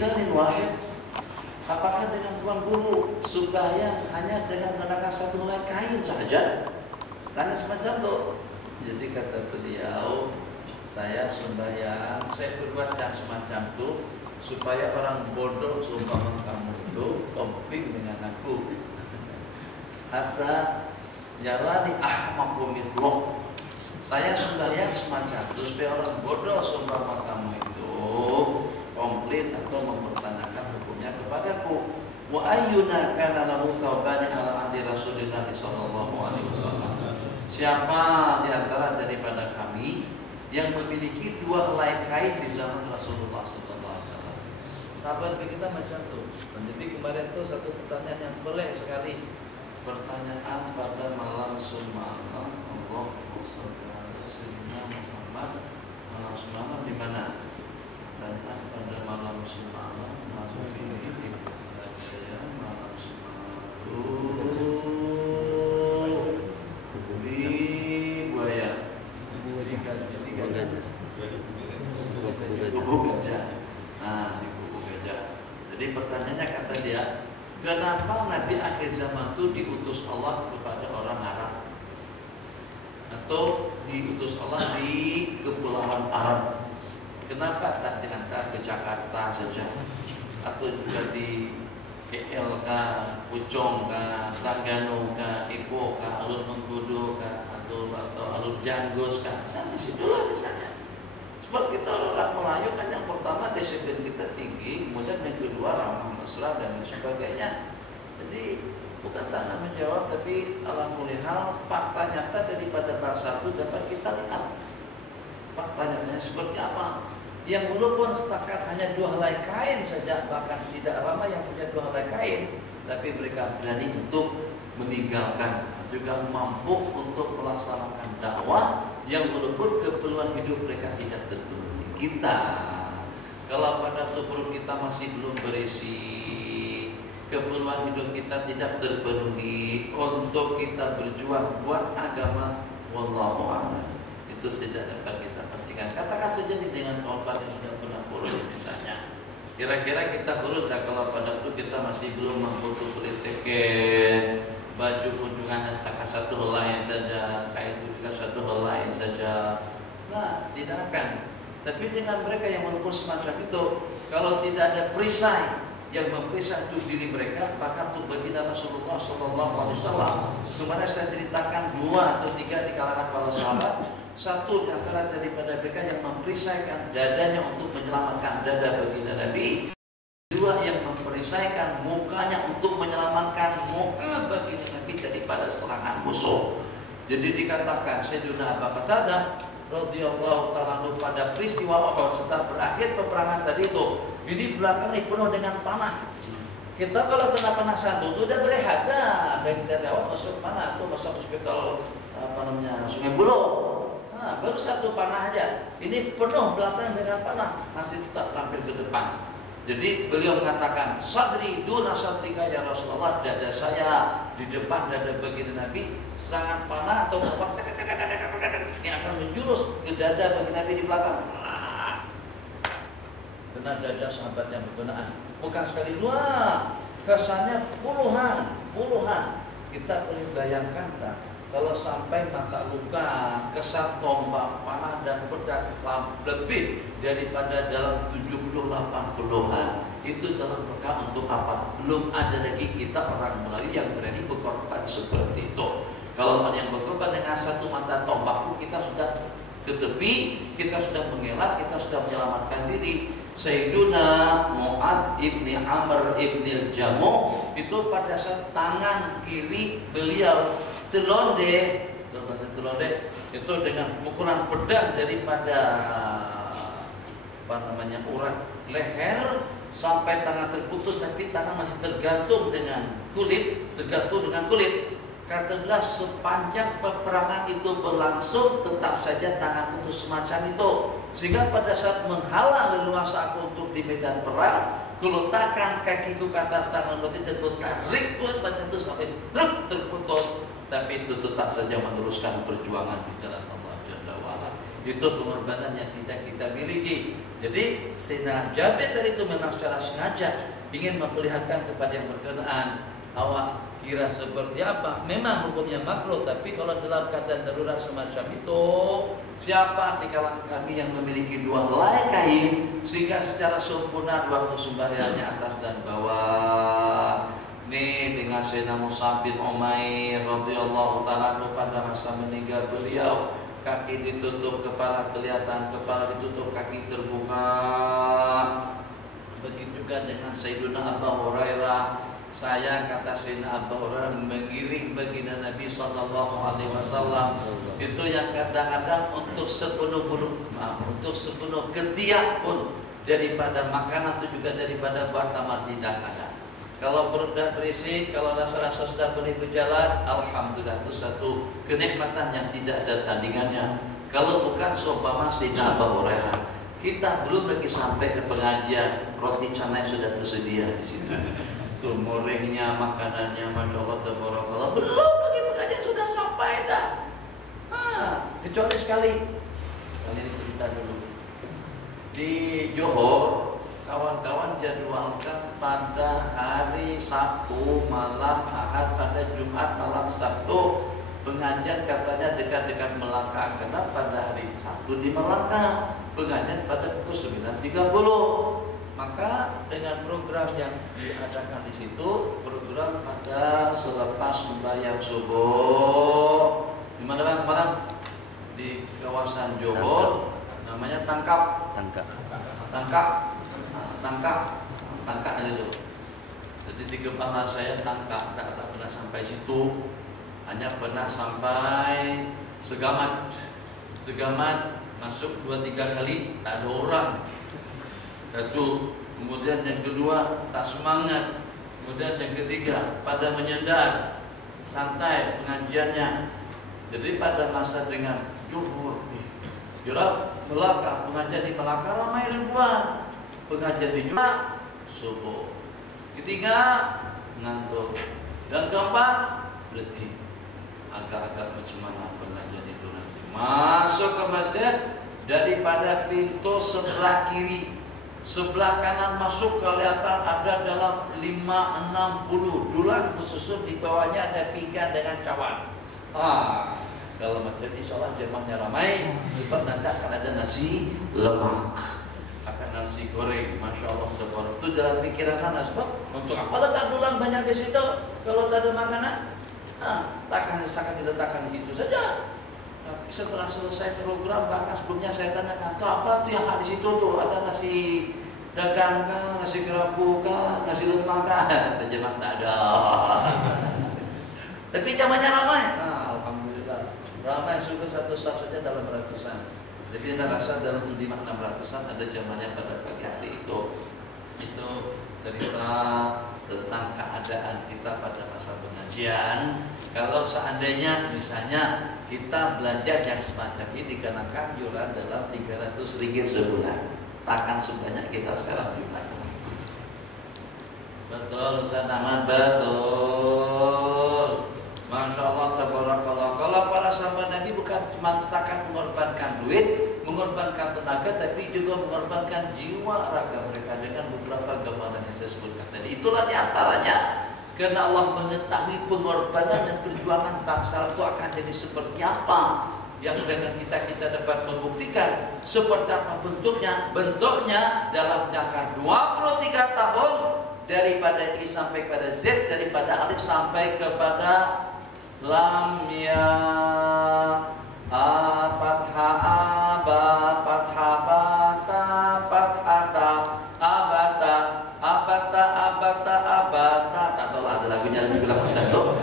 biizanin wahid? Apakah dengan tuan guru supaya hanya dengan menggunakan satu helai kain saja? Tanya semacam itu. Jadi kata beliau, saya sembahyang, saya berbuat semacam itu supaya orang bodoh seumpama kamu itu kompling dengan aku. Hatta yarani ahmakum mitloh. Saya sembahyang semacam itu supaya orang bodoh seumpama kamu itu komplain atau mempertanyakan hukumnya kepadaku. Wa ayyuna kana lahu thawbani ala ahdi Rasulillah sallallahu alaihi wasallam. Siapa di antara daripada kami yang memiliki dua helai kain di zaman Rasulullah sallallahu alaihi wasallam? Sahabat kita macam itu. Jadi kemarin itu satu pertanyaan yang pelik sekali. Pertanyaan pada malam semalam, Allahumma shalli ala sayyidina Muhammad. Malam semalam di mana? Pertanyaan pada malam semalam, masuk ini saya malam semalam di buaya, tiga gajah. Kubu gajah. Nah, di kubu gajah. Jadi pertanyaannya kata dia, kenapa Nabi akhir zaman itu diutus Allah kepada orang Arab atau diutus Allah di kepulauan Arab? Kenapa tak diantar ke Jakarta saja atau juga di PL kah, Pucong kah, Langgano kah, Ipo kah, Alur Mengkudu kah, atau Alur Janggus kah? Sampai situlah misalnya. Sebab kita orang Melayu kan yang pertama disiplin kita tinggi, kemudian yang kedua ramah mesra dan sebagainya. Jadi bukan tanah menjawab, tapi alhamdulillah fakta nyata daripada bangsa itu dapat kita lihat. Fakta nyatanya seperti apa? Yang walaupun setakat hanya dua helai kain saja, bahkan tidak ramai yang punya dua helai kain, tapi mereka berani untuk meninggalkan, juga mampu untuk melaksanakan dakwah yang walaupun keperluan hidup mereka tidak terpenuhi. Kita kalau pada tubuh kita masih belum berisi, keperluan hidup kita tidak terpenuhi, untuk kita berjuang buat agama, wallahu a'lam, itu tidak dapat kita pastikan. Katakan saja dengan kawan-kawan yang sudah pernah khurud misalnya, kira-kira kita khurud kalau pada itu kita masih belum mampu beli tiket, baju pun juga setakat satu helai saja, kain pun juga satu helai saja. Nah, tidak akan. Tapi dengan mereka yang mengukur semacam itu, kalau tidak ada perisai yang memperisai untuk diri mereka, bahkan untuk baginda Rasulullah SAW. Kemarin saya ceritakan dua atau tiga di kalangan para sahabat. Satu di antara daripada mereka yang memperisaikan dadanya untuk menyelamatkan dada baginda Nabi. Dua yang memperisaikan mukanya untuk menyelamatkan muka baginda Nabi daripada serangan musuh. Jadi dikatakan Sayyidina Abu Qatadah radhiyallahu ta'ala pada peristiwa Uhud setelah berakhir peperangan tadi itu, ini belakang ini penuh dengan panah. Kita kalau kena panah satu itu udah berehat dah, dan kita lewat masuk mana tuh, masuk hospital Sungai Buloh. Nah, baru satu panah aja, ini penuh belakang dengan panah, masih tetap tampil ke depan. Jadi beliau mengatakan, sadri duna sadrika ya Rasulullah, dada saya di depan dada baginda Nabi, serangan panah atau apa ini akan menjurus ke dada baginda Nabi di belakang. Kena dada sahabat yang berkenaan, bukan sekali dua, kesannya puluhan. Kita boleh bayangkan tak? Kalau sampai mata luka, kesan tombak, panah dan pedang lebih daripada dalam 70-80-an, itu dalam rangka untuk apa? Belum ada lagi kita orang Melayu yang berani berkorban seperti itu. Kalau ada yang berkorban dengan satu mata tombak, kita sudah ke tepi, kita sudah mengelak, kita sudah menyelamatkan diri. Sayyiduna Mu'adz ibni Amr ibni al-Jamuh itu pada saat tangan kiri beliau telonde, bahasa telonde itu dengan pukulan pedang daripada urat leher sampai tangan terputus, tapi tangan masih tergantung dengan kulit. Katakanlah sepanjang peperangan itu berlangsung, tetap saja tangan putus semacam itu, sehingga pada saat menghalang leluasa aku untuk di medan perang, kuletakkan kakiku ke atas tangan berarti dan tarik kuat baca itu sampai terputus. Tapi itu tetap saja meneruskan perjuangan di jalan Allah Jalla wa'ala. Itu pengorbanan yang tidak kita miliki. Jadi Sayyidina Jabir dari itu memang secara sengaja ingin memperlihatkan kepada yang berkenaan. Awak kira seperti apa? Memang hukumnya makruh, tapi kalau dalam keadaan darurat semacam itu, siapa di kalangan kami yang memiliki dua helai kain sehingga secara sempurna waktu sembahyangnya atas dan bawah? Nih dengan Sayyidina Mus'ab bin Umair radhiyallahu ta'ala pada masa meninggal beliau, kaki ditutup, kepala kelihatan, kepala ditutup, kaki terbuka. Begitu juga dengan Sayyidina Abu Hurairah. Saya kata Sayyidina Abu Hurairah mengiring baginda Nabi SAW itu yang kadang-kadang untuk sepenuh ketiak pun daripada makanan itu juga daripada buah tamar tidak ada. Kalau perut dah berisi, kalau rasa-rasa sudah boleh berjalan, alhamdulillah itu satu kenikmatan yang tidak ada tandingannya. Kalau bukan seumpama Sayyidina Abu Hurairah, kita belum lagi sampai ke pengajian, roti canai sudah tersedia di situ. Tuh morehnya, makanannya, masya Allah, tabarakallah. Belum lagi pengajian sudah sampai dah. Kecuali sekali ini cerita dulu di Johor, kawan-kawan jadwalkan pada hari Sabtu malam Ahad, pada Jumat malam Sabtu pengajian katanya dekat-dekat Melaka, karena pada hari Sabtu di Melaka pengajian pada pukul 9.30. Maka dengan program yang diadakan di situ, program pada selepas sembahyang subuh, di mana bang? Padang di kawasan Johor, namanya tangkap itu. Jadi di kepala saya tangkap, tak pernah sampai situ, hanya pernah sampai Segamat masuk 2-3 kali, tak ada orang. Satu, kemudian yang kedua tak semangat, kemudian yang ketiga pada menyendal, santai pengajiannya. Jadi pada masa dengan Johor, Melaka, pengajian di Melaka ramai ribuan, pengajian di Jumat subuh, ketiga ngantuk, dan keempat letih. Agak-agak macam mana pengajian itu nanti masuk ke masjid, daripada pintu sebelah kiri, sebelah kanan masuk kelihatan ada dalam 5-60 dulang bersusun, di bawahnya ada pinggan dengan cawan. Kalau macam insya Allah jemaahnya ramai, sebab nanti akan ada nasi lemak, akan nasi goreng, masya Allah. Itu dalam pikiran anak, sebab untuk apa letak dulang banyak di situ kalau tak ada makanan? Takkan diletakkan di situ saja. Tapi setelah selesai program, bahkan sebelumnya saya tanyakan, tuh apa tuh yang ada di situ tuh? Ada nasi dagang kah, nasi kerapu kah, nasi lemak kah? Jemaah tak ada. Tapi jamaahnya ramai. Alhamdulillah. Ramai, suku satu saf saja dalam ratusan. Jadi anda rasa dalam 500-600an ada jamaahnya pada pagi hari itu. Itu cerita tentang keadaan kita pada masa pengajian. Kalau seandainya misalnya kita belajar yang semacam ini dikenakan iuran dalam 300 ringgit sebulan, takkan sebanyak kita sekarang jumlah. Betul Ustaz Ahmad, betul. Masya Allah, tabarakallah. Kalau para sahabat Nabi bukan cuma setakat mengorbankan duit, mengorbankan tenaga, tapi juga mengorbankan jiwa raga mereka dengan beberapa gambaran yang saya sebutkan tadi. Itulah diantaranya, karena Allah mengetahui pengorbanan dan perjuangan bangsa itu akan jadi seperti apa, yang dengan kita dapat membuktikan seperti apa bentuknya. Bentuknya dalam jangka 23 tahun, daripada I sampai pada Z, daripada alif sampai kepada lam, ya, fathah, aba, fathah, bata, fathata, abata, abata, abata, abata. Tak tahu ada lagunya lagu satu.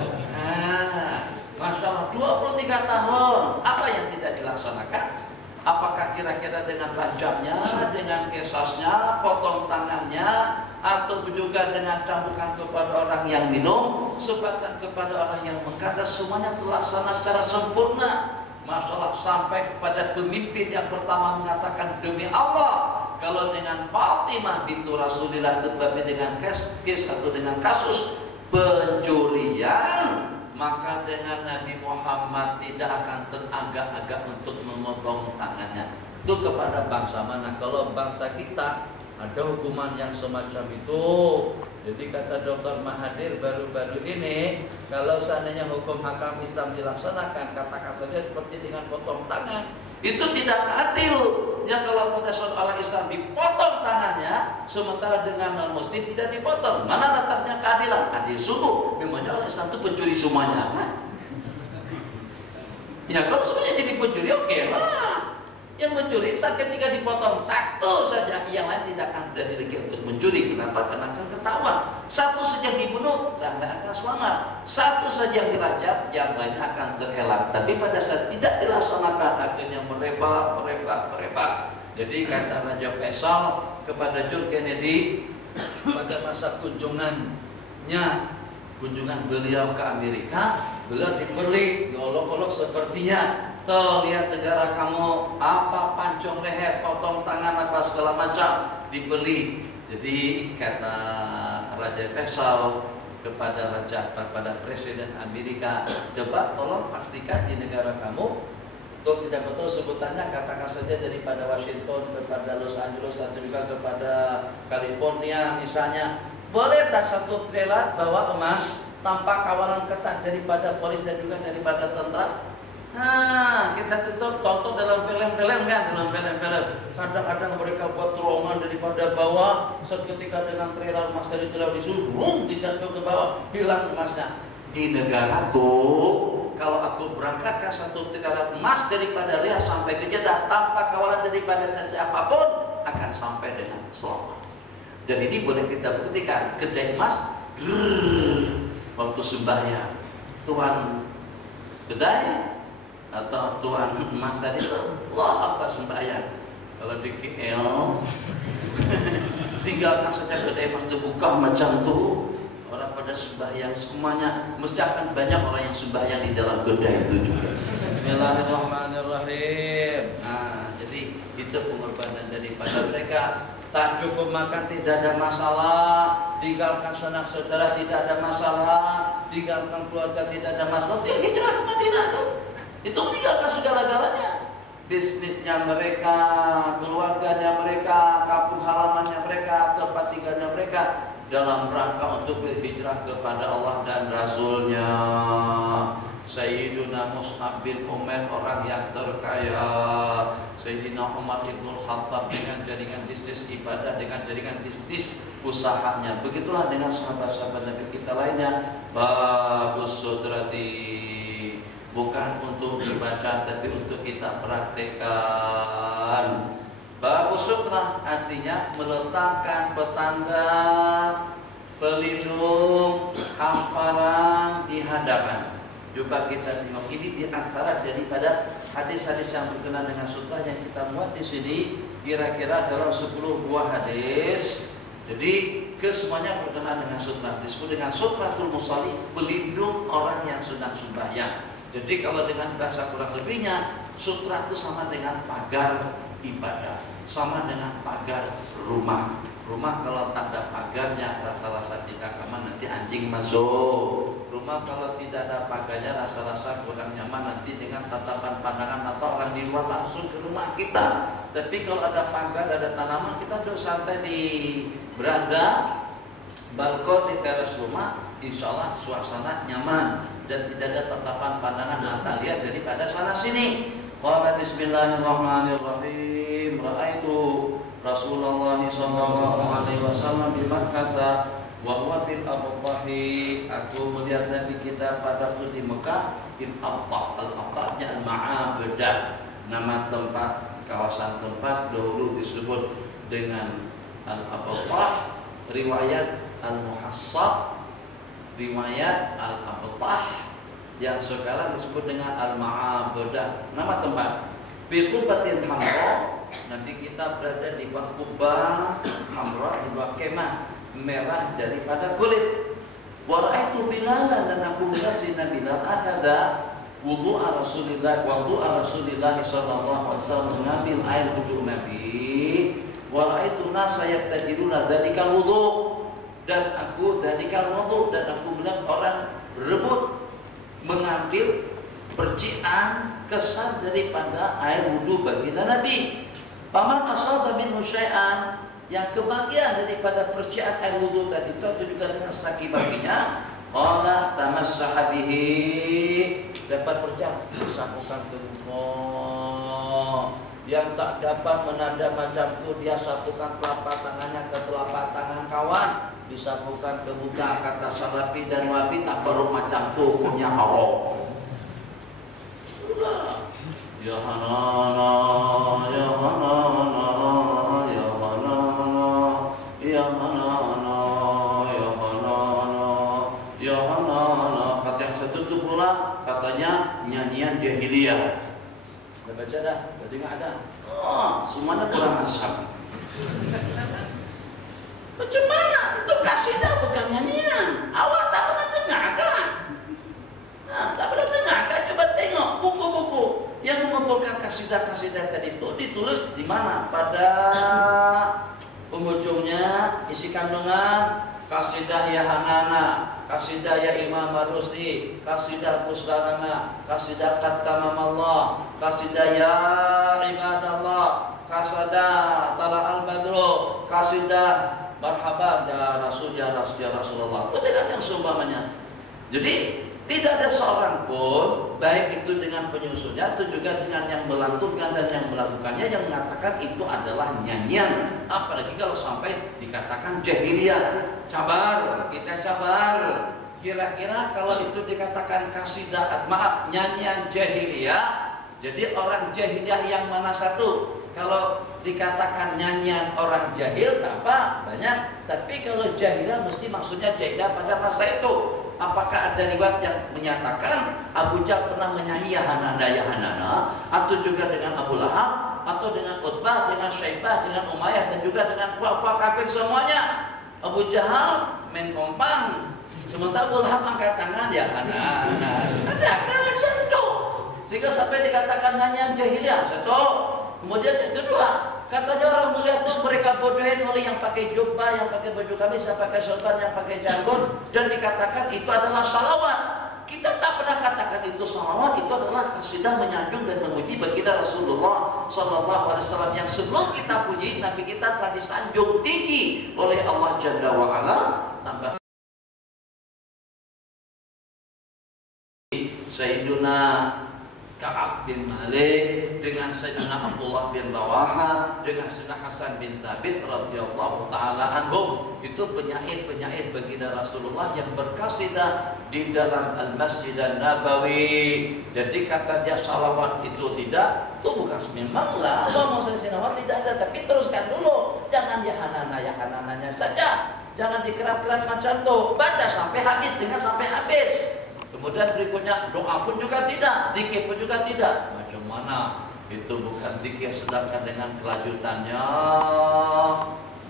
Masya Allah, 23 tahun. Apa yang tidak dilaksanakan? Apakah kira-kira dengan rajamnya, dengan kesasnya, potong tangannya, atau juga dengan cambukan kepada orang yang minum, sebatan kepada orang yang mengkada, semuanya terlaksana secara sempurna. Masya Allah, sampai kepada pemimpin yang pertama mengatakan, demi Allah, kalau dengan Fatimah bintu Rasulillah, tetapi dengan kes atau dengan kasus pencurian, maka dengan Nabi Muhammad tidak akan teragak-agak untuk memotong tangannya. Itu kepada bangsa mana? Kalau bangsa kita ada hukuman yang semacam itu. Jadi kata Dr. Mahathir baru-baru ini, kalau seandainya hukum hakam Islam dilaksanakan, katakan saja seperti dengan potong tangan, itu tidak adil. Ya kalau pada seorang Islam dipotong tangannya, sementara dengan non Muslim tidak dipotong, mana letaknya keadilan? Adil sungguh. Memangnya orang Islam itu pencuri semuanya kan? Ya kalau semuanya jadi pencuri, oke lah. Yang mencuri saat ketika dipotong satu saja, yang lain tidak akan berani lagi untuk mencuri. Kenapa? Karena akan ketahuan. Satu saja dibunuh dan tidak akan selamat. Satu saja yang dirajam, yang lainnya akan terelak. Tapi pada saat tidak dilaksanakan, akhirnya merebak. Jadi kata Raja Faisal kepada John Kennedy pada masa kunjungan beliau ke Amerika, beliau dibeli, diolok-olok sepertinya. Tuh lihat negara kamu, apa pancung leher, potong tangan apa segala macam dibeli. Jadi kata Raja Faisal kepada Presiden Amerika, coba tolong pastikan di negara kamu, untuk tidak betul sebutannya, katakan saja daripada Washington kepada Los Angeles atau juga kepada California misalnya, boleh tak satu trailer bawa emas tanpa kawalan ketat daripada polis dan juga daripada tentara? Nah, kita tutup tonton dalam film-film kan, kadang-kadang mereka buat terowongan daripada bawah, seketika dengan trailer emas dari trailer disuruh dijatuh ke bawah, hilang emasnya. Di negaraku, kalau aku berangkatkan satu trailer emas daripada Riyadh sampai ke Jeddah tanpa kawalan daripada siapapun, akan sampai dengan selamat. Dan ini boleh kita buktikan. Kedai emas, waktu sembahyang, tuan kedai atau tuan emas tadi itu, wah apa sembahyang. Kalau di KL tinggalkan saja kedai emas terbuka macam itu, orang pada sembahyang semuanya, mesti akan banyak orang yang sembahyang di dalam kedai itu juga. Bismillahirrahmanirrahim. Nah, jadi itu pengorbanan daripada mereka. Tak cukup makan tidak ada masalah, tinggalkan sanak saudara tidak ada masalah, tinggalkan keluarga tidak ada masalah. Itu hijrah ke Madinah tuh. Itu meninggalkan segala-galanya, bisnisnya mereka, keluarganya mereka, kampung halamannya mereka, tempat tinggalnya mereka, dalam rangka untuk berhijrah kepada Allah dan Rasulnya. Sayyiduna Mus'ab bin Umair, orang yang terkaya, Sayyidina Umar ibnul Khattab dengan jaringan bisnis ibadah, dengan jaringan bisnis usahanya. Begitulah dengan sahabat-sahabat Nabi kita lainnya. Bagus sudrati, bukan untuk dibaca tapi untuk kita praktekkan. Babu sutra artinya meletakkan petanda, pelindung, hamparan di hadapan. Coba kita tengok, ini di antara daripada hadis-hadis yang berkenaan dengan sutra yang kita muat di sini, kira-kira dalam 10 buah hadis. Jadi kesemuanya berkenaan dengan sutra. Disebut dengan sutratul musalli, pelindung orang yang sedang sembahyang. Jadi kalau dengan bahasa kurang lebihnya, sutra itu sama dengan pagar ibadah, sama dengan pagar rumah. Rumah kalau tak ada pagarnya, rasa-rasa tidak aman, nanti anjing masuk. Rumah kalau tidak ada pagarnya, rasa-rasa kurang nyaman, nanti dengan tatapan pandangan atau orang di luar langsung ke rumah kita. Tapi kalau ada pagar, ada tanaman, kita duduk santai di beranda, balkon, di teras rumah, insya Allah suasana nyaman dan tidak ada tatapan pandangan mata lihat daripada sana sini. Qala bismillahirrahmanirrahim. Ra'aitu Rasulullah sallallahu alaihi wasallam di Makkah wa huwa bil Abtahi. Aku melihat Nabi kita pada waktu di Mekah, bil Abtah. Al-Abtahnya al-Ma'abadah, nama tempat, kawasan tempat dahulu disebut dengan Al-Abtah. Riwayat Al-Muhassab, riwayat Al-Abtah yang sekarang disebut dengan Al-Ma'abadah, nama tempat. Fi qubbatin hamra, nanti kita berada di bawah kubah hamra, di bawah kemah merah daripada kulit. Wa ra'aitu Bilalan, dan aku melihat si Nabi Bilal akhada wudu'a Rasulillah sallallahu alaihi wasallam, mengambil air wudhu Nabi. Wa ra'aitu nasa yaqtadiruna dzalikal wudhu, dan aku melihat orang berebut mengambil percikan kesan daripada air wudhu baginda Nabi. Paman asaba minhu syai'an, yang kebagian daripada percikan air wudhu tadi itu juga dengan saki baginya, qala tamassaha bihi, dapat percikan disapukan ke muka. Yang tak dapat menanda macam itu, dia sapukan telapak tangannya ke telapak tangan kawan, disapukan ke muka. Kata Salafi dan Wahabi tak perlu macam itu, hukumnya haram. Ya hanana, ya hanana, ya hanana, ya hanana, ya hanana, ya hanana. Kata yang satu itu pula katanya nyanyian jahiliyah. Udah baca dah, berarti nggak ada. Oh, semuanya kurang asam. Macam mana? Itu kasidah bukan nyanyian. Awak tak pernah dengar kan? Nah, tak pernah dengar kan? Coba tengok buku-buku yang mengumpulkan kasidah-kasidah tadi itu ditulis di mana? Pada penghujungnya isi kandungan kasidah ya Hanana, kasidah ya Imam Ar-Rusdi, kasidah Bustarana, kasidah Qattamamallah, kasidah ya Ibadallah, kasidah Tala Al-Badru, kasidah Marhaban ya Rasul ya Rasul ya Rasulullah. Itu dengan yang seumpamanya. Jadi tidak ada seorang pun, baik itu dengan penyusunnya atau juga dengan yang melantunkan dan yang melakukannya, yang mengatakan itu adalah nyanyian. Apalagi kalau sampai dikatakan jahiliyah. Cabar, kita cabar. Kira-kira kalau itu dikatakan kasidah, maaf, nyanyian jahiliyah, jadi orang jahiliyah yang mana satu? Kalau dikatakan nyanyian orang jahil, tak apa, banyak. Tapi kalau jahiliyah mesti maksudnya jahiliyah pada masa itu. Apakah ada riwayat yang menyatakan Abu Jahal pernah menyanyi ya Hanana, atau juga dengan Abu Lahab, atau dengan Utbah, dengan Syaibah, dengan Umayyah, dan juga dengan kuah-kuah kafir semuanya? Abu Jahal main kompang, sementara Abu Lahab angkat tangan ya Hanana. Ada macam itu, sehingga sampai dikatakan nyanyian jahiliyah. Satu. Kemudian yang kedua, katanya orang melihat tuh mereka bodohin oleh yang pakai jubah, yang pakai baju gamis, yang pakai sorban, yang pakai janggut, dan dikatakan itu adalah salawat. Kita tak pernah katakan itu salawat, itu adalah kasidah menyanjung dan memuji baginda Rasulullah Sallallahu Alaihi Wasallam yang sebelum kita puji Nabi kita telah disanjung tinggi oleh Allah Jalla wa Ala. Tambah Sayyiduna Ka'ab bin Malik, dengan Sayyidina Abdullah bin Rawaha, dengan Sayyidina Hasan bin Thabit radhiyallahu taala anhum. Itu penyair-penyair baginda Rasulullah yang berkasidah di dalam Al-Masjid An-Nabawi. Jadi kata dia salawat itu tidak, itu bukan memanglah Allah mau salawat tidak ada, tapi teruskan dulu. Jangan ya Hanananya saja. Jangan dikerat-kerat macam itu. Baca sampai habis, dengar sampai habis. Kemudian berikutnya doa pun juga tidak, zikir pun juga tidak. Macam mana? Itu bukan zikir, sedangkan dengan kelanjutannya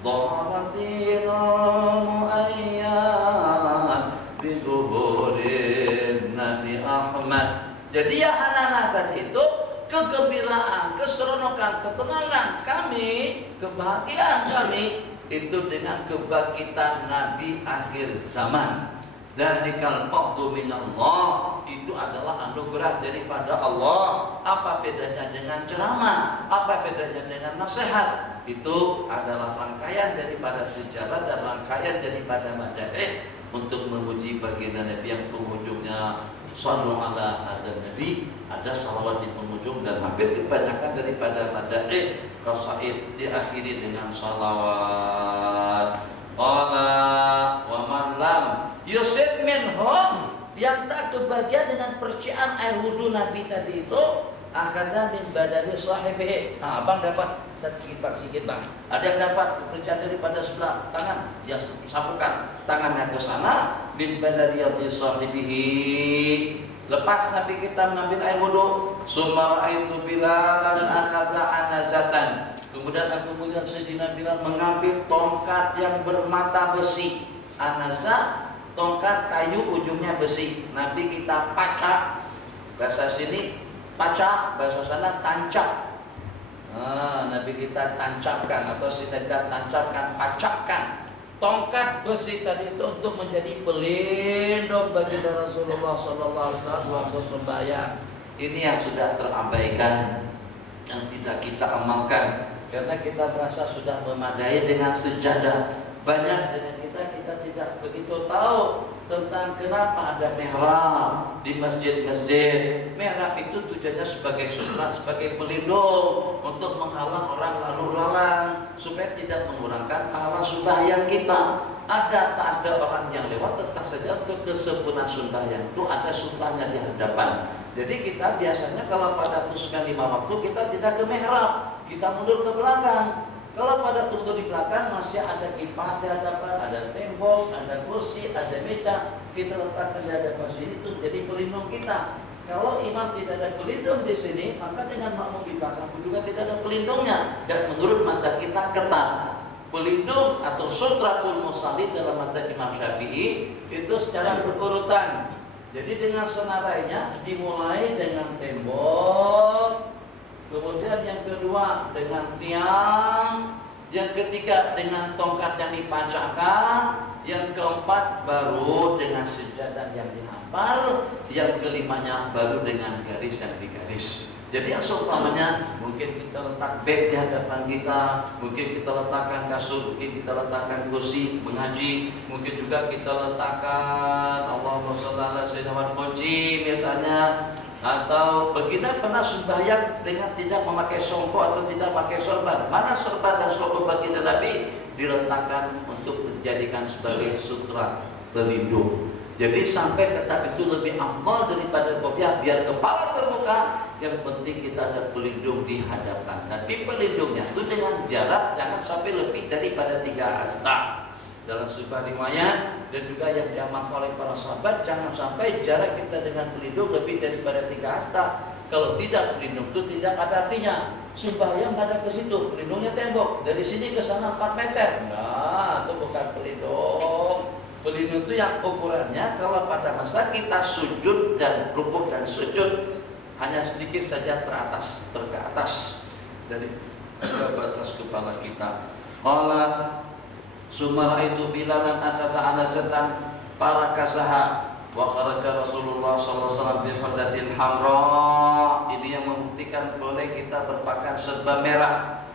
Dharatinul mu'ayyan biduhurin Nabi Ahmad. Jadi ya Hanana tadi itu kegembiraan, keseronokan, ketenangan kami, kebahagiaan kami itu dengan kebangkitan Nabi akhir zaman. Dzalikal fadlu minallah, itu adalah anugerah daripada Allah. Apa bedanya dengan ceramah? Apa bedanya dengan nasihat? Itu adalah rangkaian daripada sejarah dan rangkaian daripada madaih untuk memuji baginda Nabi yang penghujungnya Sallu ala hadal Nabi, ada salawat di penghujung, dan hampir kebanyakan daripada madaih qasaid diakhiri dengan salawat. Qala wa man lam yusib minhum, yang tak kebagian dengan percikan air wudhu Nabi tadi itu, akhadna min badani sahibihi. Nah, abang dapat sedikit bang. Ada yang dapat percikan daripada sebelah tangan, dia sapukan tangannya ke sana, min badani sahibihi. Lepas Nabi kita mengambil air wudhu, summa ra'aitu Bilalan akhadha anazatan. Kemudian aku melihat Sayyidina Bilal mengambil tongkat yang bermata besi. Anasa, tongkat kayu ujungnya besi. Nabi kita pacak, bahasa sini pacak, bahasa sana tancap. Nabi kita tancapkan, atau kita tancapkan, pacakkan. tongkat besi tadi itu untuk menjadi pelindung bagi Rasulullah SAW waktu sembahyang. Ini yang sudah terabaikan, yang tidak kita amalkan karena kita merasa sudah memadai dengan sejadah. Banyak dengan kita tidak begitu tahu tentang kenapa ada mihrab di masjid-masjid. Mihrab itu tujuannya sebagai sutra, sebagai pelindung untuk menghalang orang lalu lalang supaya tidak mengurangkan pahala sembahyang kita. Ada tak ada orang yang lewat, tetap saja untuk kesempurnaan sembahyang itu ada sutranya di hadapan. Jadi kita biasanya kalau pada khususnya 5 waktu kita tidak ke mihrab, kita mundur ke belakang. Kalau pada tunggu di belakang masih ada kipas di hadapan, ada tembok, ada kursi, ada meja, kita letakkan di hadapan sini itu jadi pelindung kita. Kalau imam tidak ada pelindung di sini, maka dengan makmum di belakang pun juga tidak ada pelindungnya. Dan menurut mata kita ketat, pelindung atau sutratul musalli dalam mata Imam Syafi'i itu secara berurutan. Jadi dengan senarainya dimulai dengan tembok. Kemudian yang kedua dengan tiang, yang ketiga dengan tongkat yang dipancangkan, yang keempat baru dengan sejadah yang dihampar, yang kelimanya baru dengan garis yang digaris. Jadi yang seumpamanya mungkin kita letak bed di hadapan kita, mungkin kita letakkan kasur, mungkin kita letakkan kursi mengaji, mungkin juga kita letakkan Allahumma sholli ala sayyidina kunci misalnya. Atau baginda pernah sembahyang dengan tidak memakai songkok atau tidak pakai sorban. Mana sorban dan songkok baginda Nabi diletakkan untuk dijadikan sebagai sutra pelindung. Jadi sampai ketat itu lebih afdal daripada kopiah, biar kepala terbuka. Yang penting kita ada pelindung di hadapan. Tapi pelindungnya itu dengan jarak jangan sampai lebih daripada 3 hasta. Dalam sebuah riwayat dan juga yang diamalkan oleh para sahabat, jangan sampai jarak kita dengan pelindung lebih daripada 3 hasta. Kalau tidak, pelindung itu tidak ada artinya. Sembahyang ada ke situ, pelindungnya tembok. Dari sini ke sana 4 meter. Nah, itu bukan pelindung. Pelindung itu yang ukurannya kalau pada masa kita sujud dan rukuk dan sujud hanya sedikit saja teratas, ke atas dari batas kepala kita. Allah Sumara itu bilalan akhadha ala setan para kasaha wa kharaja Rasulullah SAW bi khadatil hamra. Ini yang membuktikan boleh kita berpakaian serba merah.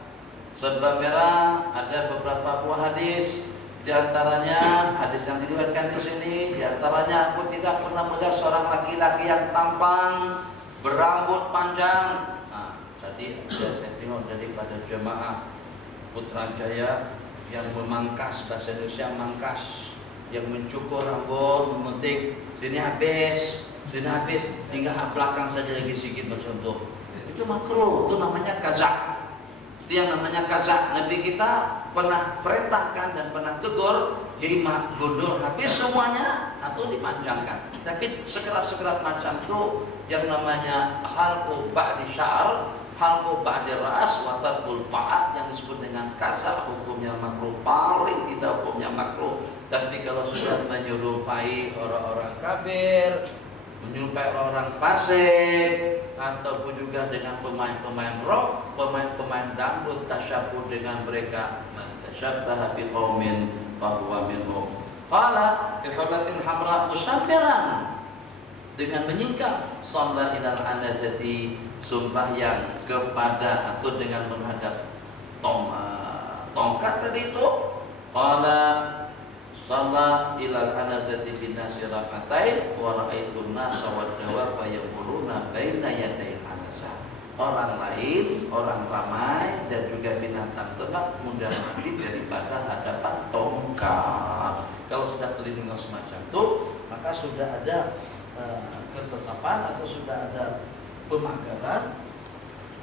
Serba merah ada beberapa buah hadis. Di antaranya hadis yang diriwayatkan di sini, di antaranya aku tidak pernah melihat seorang laki-laki yang tampan berambut panjang. Nah, tadi saya tengok daripada jemaah Putrajaya yang memangkas, bahasa Indonesia mangkas, yang mencukur rambut, memetik, sini habis, tinggal belakang saja lagi sedikit macam itu makruh, itu namanya kazak. Itu yang namanya kazak. Nabi kita pernah perintahkan dan pernah tegur, jima gondol habis semuanya atau dipanjangkan. Tapi sekerat-sekerat macam itu yang namanya halqu ba'di sya'ar, halqu ba'di ras wa tarkul fa'at yang disebut dengan kazak, hukumnya makruh, paling tidak hukumnya makruh. Tapi kalau sudah menyerupai orang-orang kafir, menyerupai orang-orang fasik, ataupun juga dengan pemain-pemain rock, pemain-pemain dangdut, tasyabuh dengan mereka, man tasyabbaha biqaumin fa huwa minhum. Qala fi hulatil hamra musaffiran, dengan menyingkap, shalla ilal anazati, sembahyang kepada atau dengan menghadap tongkat tadi itu. Qala shalla ilal anazati bin nasi rak'atain wa ra'aitun nasa wad dawaba yamuruna baina yaday anazah. Orang lain, orang ramai dan juga binatang ternak mudah mati daripada hadapan tongkat. Kalau sudah terlindung semacam itu, maka sudah ada ketetapan atau sudah ada pemagaran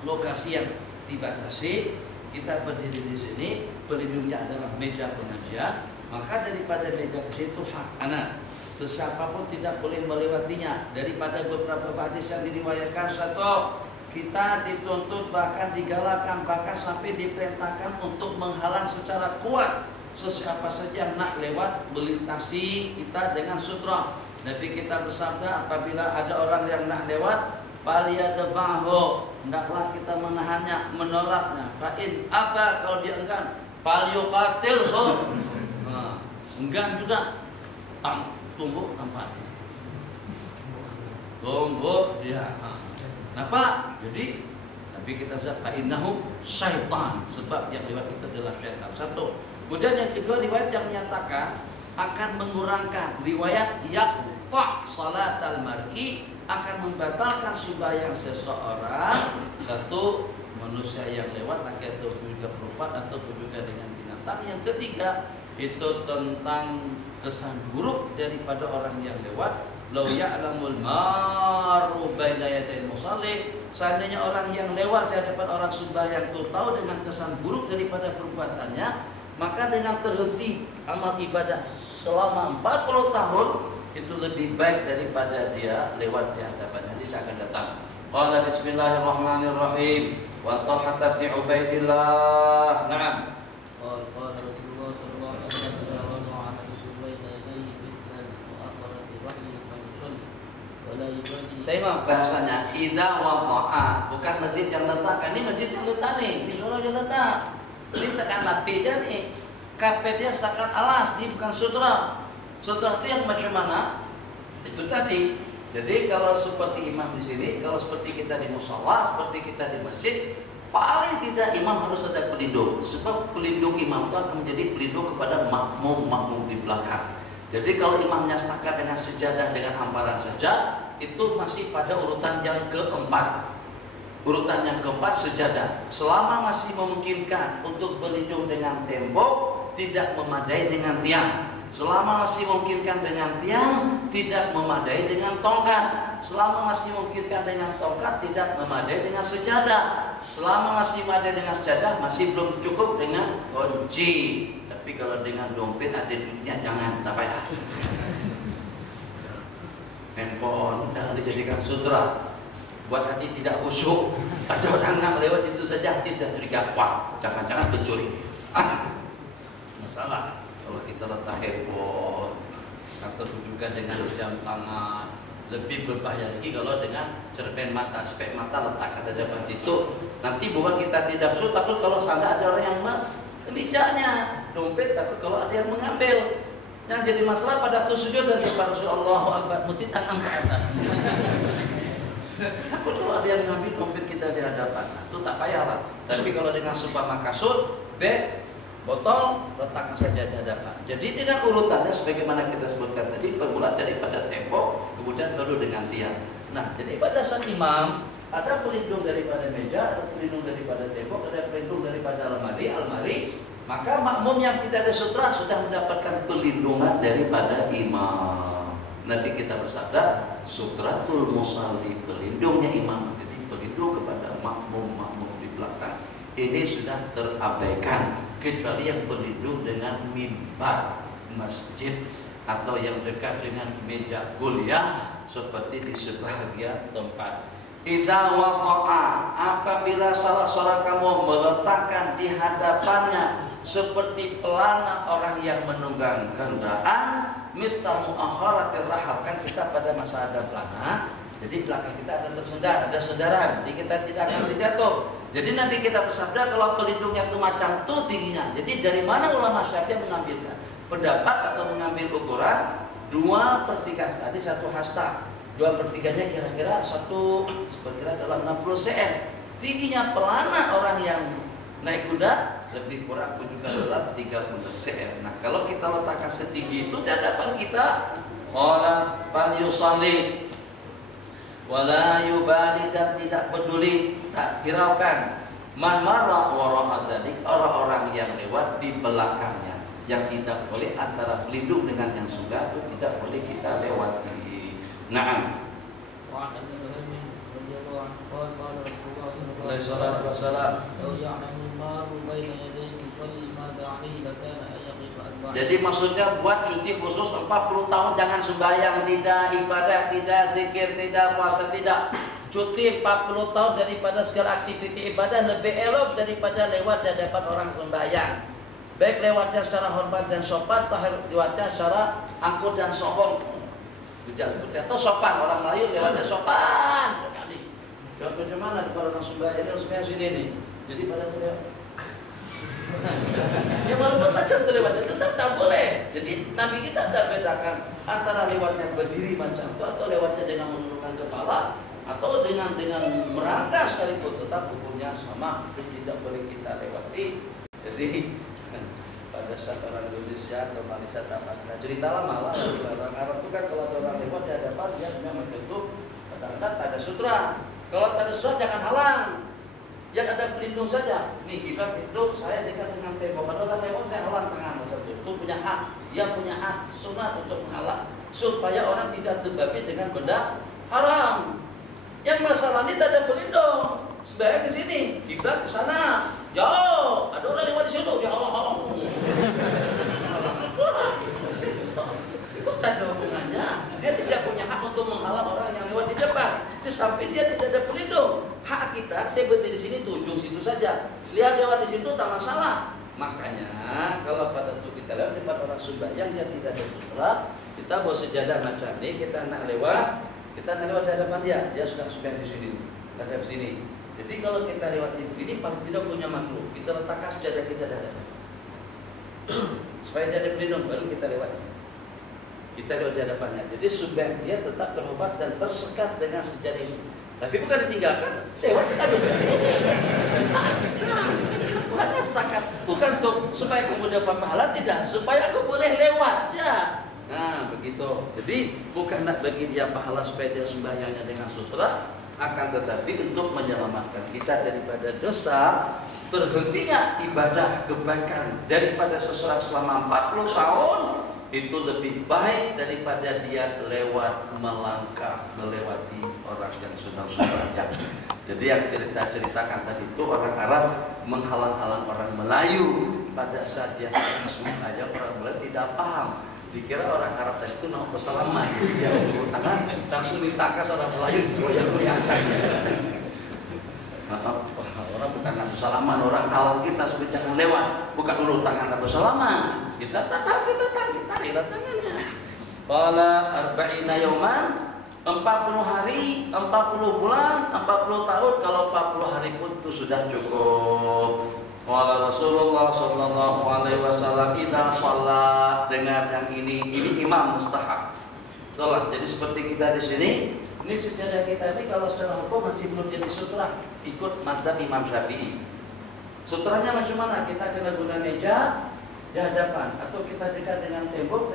lokasi yang dibatasi. Kita berdiri di sini, pelindungnya adalah meja pengajian, maka daripada meja ke situ hak anak. Sesiapapun tidak boleh melewatinya. Daripada beberapa hadis yang diriwayatkan, satu, kita dituntut bahkan digalakkan bahkan sampai diperintahkan untuk menghalang secara kuat sesiapa saja yang nak lewat melintasi kita dengan sutra. Nabi kita bersabda, apabila ada orang yang nak lewat, faliyadfahu, hendaklah kita menahannya, menolaknya. Fa'in apa kalau dia enggan, falyuqatilhu. Nah, enggan juga tumbuh tanpa tumbuh dia. Kenapa? Jadi Nabi kita sebut innahu syaitan, sebab yang lewat itu adalah syaitan. Satu. Kemudian yang kedua, riwayat yang menyatakan akan mengurangkan, riwayat yaqta salatal mar'i, akan membatalkan sembahyang seseorang. Satu, manusia yang lewat ataupun juga perempuan ataupun juga dengan binatang. Yang ketiga, itu tentang kesan buruk daripada orang yang lewat. Lau ya'lamul maru baina yaday musalli, seandainya orang yang lewat di hadapan orang sembahyang itu tahu dengan kesan buruk daripada perbuatannya, maka dengan terhenti amal ibadah selama 40 tahun itu lebih baik daripada dia lewat di hadapannya. Ini akan datang. Qala bismillahirrahmanirrahim. Wa Talha bin Ubaidillah. Naam. Qala Rasulullah sallallahu alaihi wasallam wa ahadu baina yadayhi fitnan wa akhirat wahyi falyusalli wa la yubali. Tema bahasanya idza wada'a, bukan masjid yang letak. Ini masjid yang letak nih, di Solo yang letak. Ini seakan lapis nih. Kapetnya setakat alas, ini bukan sutra. Sutra itu yang macam mana? Itu tadi. Jadi kalau seperti imam di sini, kalau seperti kita di musala, seperti kita di masjid, paling tidak imam harus ada pelindung. Sebab pelindung imam itu akan menjadi pelindung kepada makmum di belakang. Jadi kalau imamnya setakat dengan sejadah dengan hamparan saja, itu masih pada urutan yang keempat. Urutan yang keempat sejadah. Selama masih memungkinkan untuk berlindung dengan tembok, tidak memadai dengan tiang. Selama masih memungkinkan dengan tiang, tidak memadai dengan tongkat. Selama masih memungkinkan dengan tongkat, tidak memadai dengan sejadah. Selama masih memadai dengan sejadah, masih belum cukup dengan kunci. Tapi kalau dengan dompet ada duitnya, jangan, tak payah. Handphone jangan dijadikan sutra, buat hati tidak khusyuk. Ada orang nak lewat situ saja tidak curiga, wah, jangan-jangan pencuri. Masalah. Kalau kita letak handphone atau juga dengan jam tangan, lebih berbahaya lagi kalau dengan cerpen mata, spek mata letak ada depan situ. Nanti buat kita tidak sulit, takut kalau sana ada orang yang mengejaknya dompet, takut kalau ada yang mengambil. Yang jadi masalah pada waktu sujud dan depan Allahu Akbar mesti tangan ke atas. Takut kalau ada yang mengambil dompet kita di hadapan, itu tak payah lah. Tapi kalau dengan sumpah kasut, botol, letakkan saja di hadapan. Jadi dengan urutannya sebagaimana kita sebutkan tadi, bermula daripada tembok, kemudian baru dengan tiang. Nah, jadi pada saat imam ada pelindung daripada meja, ada pelindung daripada tembok, ada pelindung daripada almari, maka makmum yang tidak ada sutra sudah mendapatkan perlindungan daripada imam. Nanti kita bersabda, sutratul musalli, pelindungnya imam menjadi pelindung kepada makmum di belakang. Ini sudah terabaikan, kecuali yang berlindung dengan mimbar masjid atau yang dekat dengan meja kuliah seperti di sebahagian tempat. Idza waqa'a, apabila salah seorang kamu meletakkan di hadapannya seperti pelana orang yang menunggang kendaraan, mistamu akharatir rahal, kan kita pada masa ada pelana. Jadi belakang kita ada tersendar, ada sendaran, jadi kita tidak akan terjatuh. Jadi nanti kita bersabda kalau pelindungnya itu macam itu tingginya. Jadi dari mana ulama Syafi'i mengambilkan pendapat atau mengambil ukuran 2/3 tadi 1 hasta, 2/3-nya kira-kira seperkira dalam 60 cm. Tingginya pelana orang yang naik kuda lebih kurang pun juga dalam 30 cm. Nah kalau kita letakkan setinggi itu di hadapan kita, qala fal yusalli wala yubali, dan tidak peduli, tak hiraukan man marra wara'a dzalik, orang-orang yang lewat di belakangnya. Yang tidak boleh antara pelindung dengan yang sudah itu tidak boleh kita lewati. Naam. Wa an Ibnu radhiyallahu anhu qala Rasulullah sallallahu Alaihi wasallam, "Law ya'lamu al-maru baina yadayhi yusalli ma da'alayhi lakana an yaqifa adbara." Jadi maksudnya buat cuti khusus 40 tahun jangan sembahyang, tidak ibadah, tidak zikir, tidak puasa, tidak. Cuti 40 tahun daripada segala aktiviti ibadah lebih elok daripada lewat di hadapan orang sembahyang. Baik lewatnya secara hormat dan sopan, atau lewatnya secara angkuh dan sombong. Atau sopan, orang Melayu lewatnya sopan sekali. Bagaimana kalau orang sembahyang sini nih? Jadi pada Ya walaupun macam itu lewatnya tetap tak boleh. Jadi Nabi kita tak bedakan antara lewatnya berdiri macam itu atau lewatnya dengan menundukkan kepala atau dengan merangkak sekalipun, tetap hukumnya sama, tidak boleh kita lewati. Jadi pada saat orang Indonesia atau Malaysia tak pasti cerita lama lah, orang Arab itu kan kalau ada orang lewat di hadapan dia memang menyentuh, kadang-kadang tak ada sutra. Kalau tak ada sutra jangan halang, yang ada pelindung saja. Nih kita itu saya dekat dengan tembok, kalau orang lewat saya halang tangan satu. Itu punya hak, dia punya hak sunat untuk menghalang supaya orang tidak terbabi dengan benda haram. Yang masalah ini tak ada pelindung. Sebenarnya ke sini, kita ke sana. Jauh, ada orang lewat di situ. Ya Allah. Itu tak ada hubungannya. Dia tidak punya hak untuk menghalang orang yang lewat di depan. Itu sampai dia tidak ada pelindung. Hak kita, saya berdiri di sini tuh ujung situ saja. Lihat lewat di situ tak masalah. Makanya kalau pada waktu kita lewat di depan orang sembahyang yang tidak ada sutra, kita bawa sejadah macam ini, kita nak lewat di hadapan dia sudah sembahyang di sini, ada di sini. Jadi kalau kita lewat di sini paling tidak punya makhluk, kita letakkan sejadah kita di hadapan. Supaya dia ada pelindung, baru kita lewat di sini. Kita lewat di hadapannya. Jadi sembahyang dia tetap terhormat dan tersekat dengan sejadah ini. Tapi bukan ditinggalkan, lewat kita berdiri. Bukannya setakat, bukan untuk supaya kamu dapat pahala, tidak, supaya aku boleh lewat ya. Nah begitu. Jadi bukan nak bagi dia pahala supaya dia sembahyangnya dengan sutra, akan tetapi untuk menyelamatkan kita daripada dosa, terhentinya ibadah kebaikan daripada seseorang selama 40 tahun itu lebih baik daripada dia lewat melangkah melewati orang yang sedang sembahyang. Jadi yang ceritakan tadi itu orang Arab menghalang-halang orang Melayu pada saat dia sedang sembahyang. Orang Melayu tidak paham. Dikira orang Arab tadi itu mau bersalaman, dia mengulur tangan, langsung ditakas orang Melayu, goyang-goyang. Orang bukan nak bersalaman, orang halang kita supaya jangan lewat, bukan ulur tangan nak bersalaman. Kita tarik tangannya. Qala arba'ina yauman, 40 hari, 40 bulan, 40 tahun, kalau 40 hari pun itu sudah cukup. Qala Rasulullah sallallahu alaihi wasallam idza shalla, dengar yang ini imam mustahab. Betul. Jadi seperti kita di sini, ini sejadah kita ini kalau secara hukum masih belum jadi sutra, ikut mazhab Imam Syafi'i. Sutranya macam mana? Kita kena guna meja di hadapan atau kita dekat dengan tembok,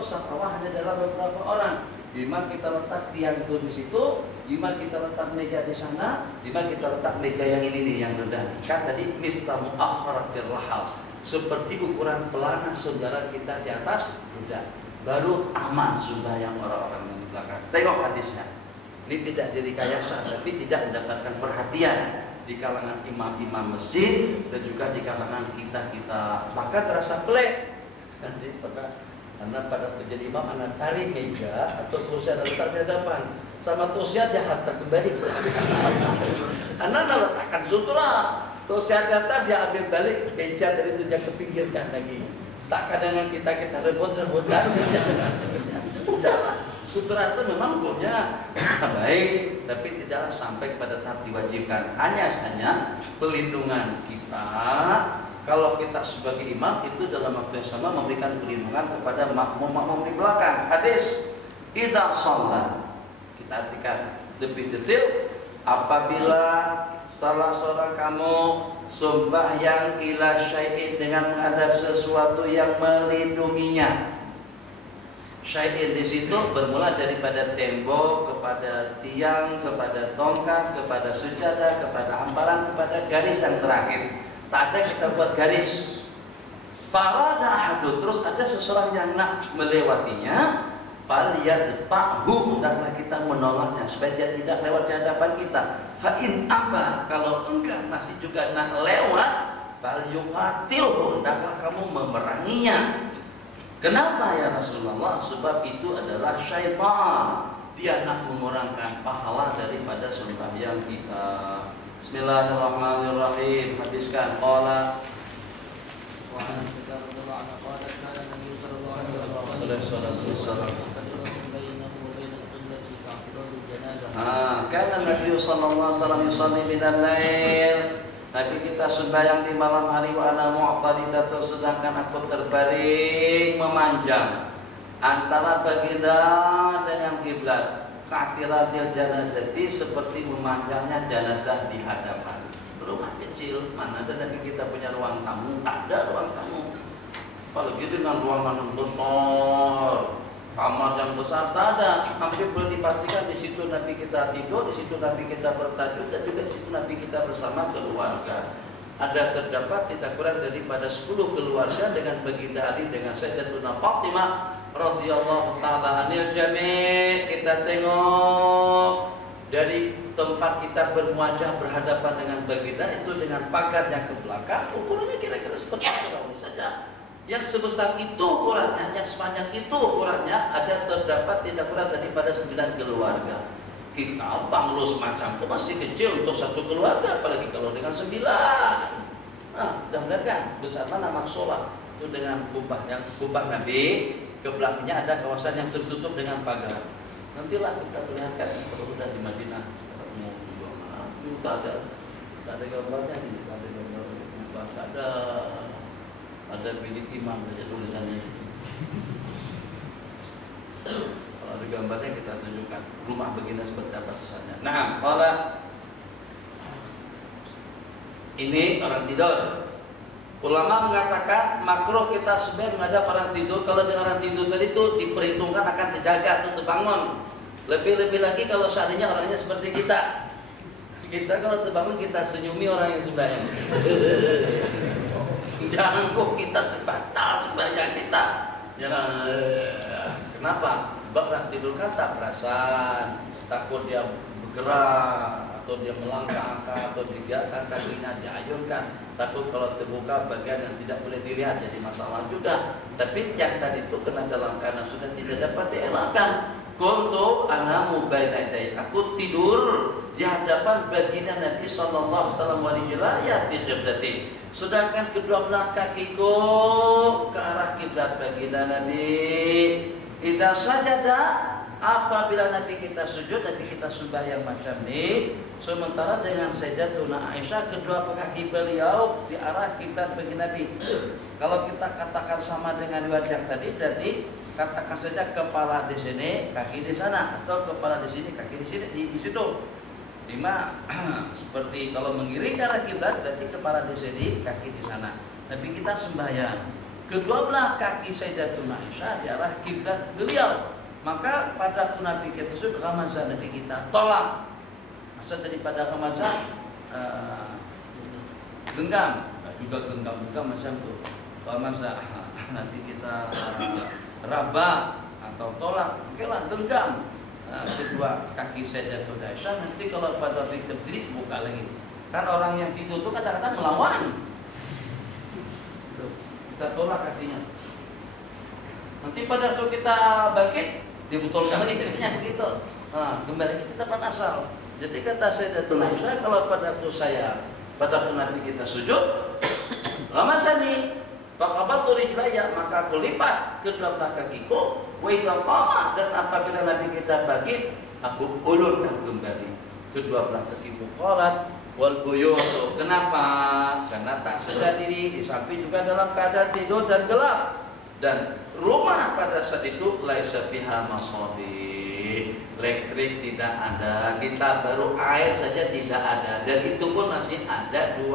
safawah hanya dalam beberapa orang. Lima kita letak tiang itu di situ, lima kita letak meja di sana, lima kita letak meja yang ini nih yang rendah. Kan tadi mistamu akhiratir rahal, seperti ukuran pelana saudara kita di atas kuda. Baru aman sembahyang orang-orang yang di belakang. Tengok hadisnya. Ini tidak direkayasa, tapi tidak mendapatkan perhatian di kalangan imam-imam masjid dan juga di kalangan kita. Bahkan terasa pelik. Nanti karena pada menjadi imam anak tarik meja atau kursi letak di hadapan, sama tosnya jahat kembali. Anak letakkan sutra, tosnya datang dia ambil balik meja dari itu dia kepinggirkan lagi. Tak kadang kita rebut-rebutan. Udahlah, sutra itu memang hukumnya baik, tapi tidaklah sampai pada tahap diwajibkan. Hanya pelindungan kita. Kalau kita sebagai imam itu dalam waktu yang sama memberikan perlindungan kepada makmum di belakang. Hadis idza shalla, kita artikan lebih detail, apabila salah seorang kamu sembahyang ila syai'in dengan menghadap sesuatu yang melindunginya. Syai'in di situ bermula daripada tembok, kepada tiang, kepada tongkat, kepada sejadah, kepada hamparan, kepada garis yang terakhir. Tak ada kita buat garis. Farada ahadu, terus ada seseorang yang nak melewatinya, falyadfa'hu, hendaklah kita menolaknya supaya dia tidak lewat di hadapan kita. Fa in aba, kalau enggak masih juga nak lewat, falyuqatilhu, hendaklah kamu memeranginya. Kenapa ya Rasulullah? Sebab itu adalah syaitan. Dia nak mengurangkan pahala daripada sembahyang kita. Bismillahirrahmanirrahim. Hadiskan qala wa an radhiyallahu anhu qala kana Nabi sallallahu alaihi wasallam kana Nabi sallallahu alaihi wasallam yusalli min al-lail. Nabi kita sembahyang di malam hari wa ana mu'tadidatu, sedangkan aku terbaring memanjang antara baginda dengan kiblat. Ka'tiratil janazati, seperti memanjangnya jenazah di hadapan. Rumah kecil, mana ada Nabi kita punya ruang tamu? Ada ruang tamu. Kalau gitu dengan ruangan yang besar, kamar yang besar, tak ada. Hampir boleh dipastikan di situ Nabi kita tidur, di situ Nabi kita bertajuk, dan juga di situ Nabi kita bersama keluarga. Ada terdapat tidak kurang daripada 10 keluarga dengan baginda Ali, dengan Sayyidatuna Fatimah radhiyallahu taala anil jami'. Kita tengok dari tempat kita berwajah berhadapan dengan baginda itu dengan pagar yang ke belakang, ukurannya kira-kira seperti ini saja. Yang sebesar itu ukurannya, yang sepanjang itu ukurannya, ada terdapat tidak kurang daripada 9 keluarga. Kita banglo semacam itu masih kecil untuk satu keluarga, apalagi kalau dengan 9. Nah, udah melihat kan besar mana maksolah itu dengan kubah yang kubah Nabi, ke belakangnya ada kawasan yang tertutup dengan pagar. Nantilah kita perlihatkan kalau sudah di Madinah. Mau jual mana? Itu ada gambarnya nih, ada gambar kubah, ada bilik imam saja tulisannya. Kalau ada gambarnya kita tunjukkan rumah baginda seperti apa kesannya. Nah, kalau ini orang tidur, ulama mengatakan makruh kita sebenarnya menghadap orang tidur. Kalau di orang tidur tadi itu diperhitungkan akan terjaga atau terbangun. Lebih-lebih lagi kalau seandainya orangnya seperti kita. Kita kalau terbangun kita senyumi orang yang sebelahnya. Jangan kok kita terbatal sembahyang kita. Jangan. Kenapa? Orang tidur kan tak perasan, takut dia bergerak atau dia melangkah atau digerakkan kakinya diayunkan. Takut kalau terbuka bagian yang tidak boleh dilihat jadi masalah juga. Tapi yang tadi itu kena dalam karena sudah tidak dapat dielakkan. Kuntu ana mubainadai, aku tidur di hadapan baginda Nabi sallallahu alaihi wasallam. Sedangkan kedua belah kakiku ke arah kiblat baginda Nabi. Idza sajada, apabila Nabi kita sujud, Nabi kita sembahyang macam ini. Sementara dengan Sayyidatuna Aisyah, kedua kaki beliau di arah kiblat baginda Nabi. Kalau kita katakan sama dengan riwayat yang tadi, berarti katakan saja kepala di sini, kaki di sana, atau kepala di sini, kaki di sini, di situ. Lima seperti kalau mengiring ke arah kiblat, berarti kepala di sini, kaki di sana. Nabi kita sembahyang. Kedua belah kaki Sayyidatuna Aisyah di arah kiblat beliau. Maka pada waktu Nabi kita sujud, Ramazan Nabi kita tolak. Masa daripada Ramazan genggam, juga genggam macam itu. Kalau masa nanti kita raba atau tolak, okelah genggam kedua kaki Sayyidatuna Aisyah. Nanti kalau pada waktu berdiri buka lagi. Kan orang yang tidur itu kadang-kadang melawan. Kita tolak kakinya. Nanti pada waktu kita bangkit dibetulkan lagi kakinya begitu. Nah, kembali kita pada asal. Jadi kata Sayyidatuna Aisyah, kalau pada waktu pada waktu Nabi kita sujud, lama sani, faqabaltu rijlaya, maka aku lipat kedua belah kakiku, wa idza qama, dan apabila Nabi kita bangkit, aku ulurkan kembali kedua belah kakiku. Qalat wal buyut. Kenapa? Karena tak sedar diri, di samping juga dalam keadaan tidur dan gelap. Dan rumah pada saat itu laisa fiha masabih, listrik tidak ada, kita baru air saja tidak ada, dan itu pun masih ada 2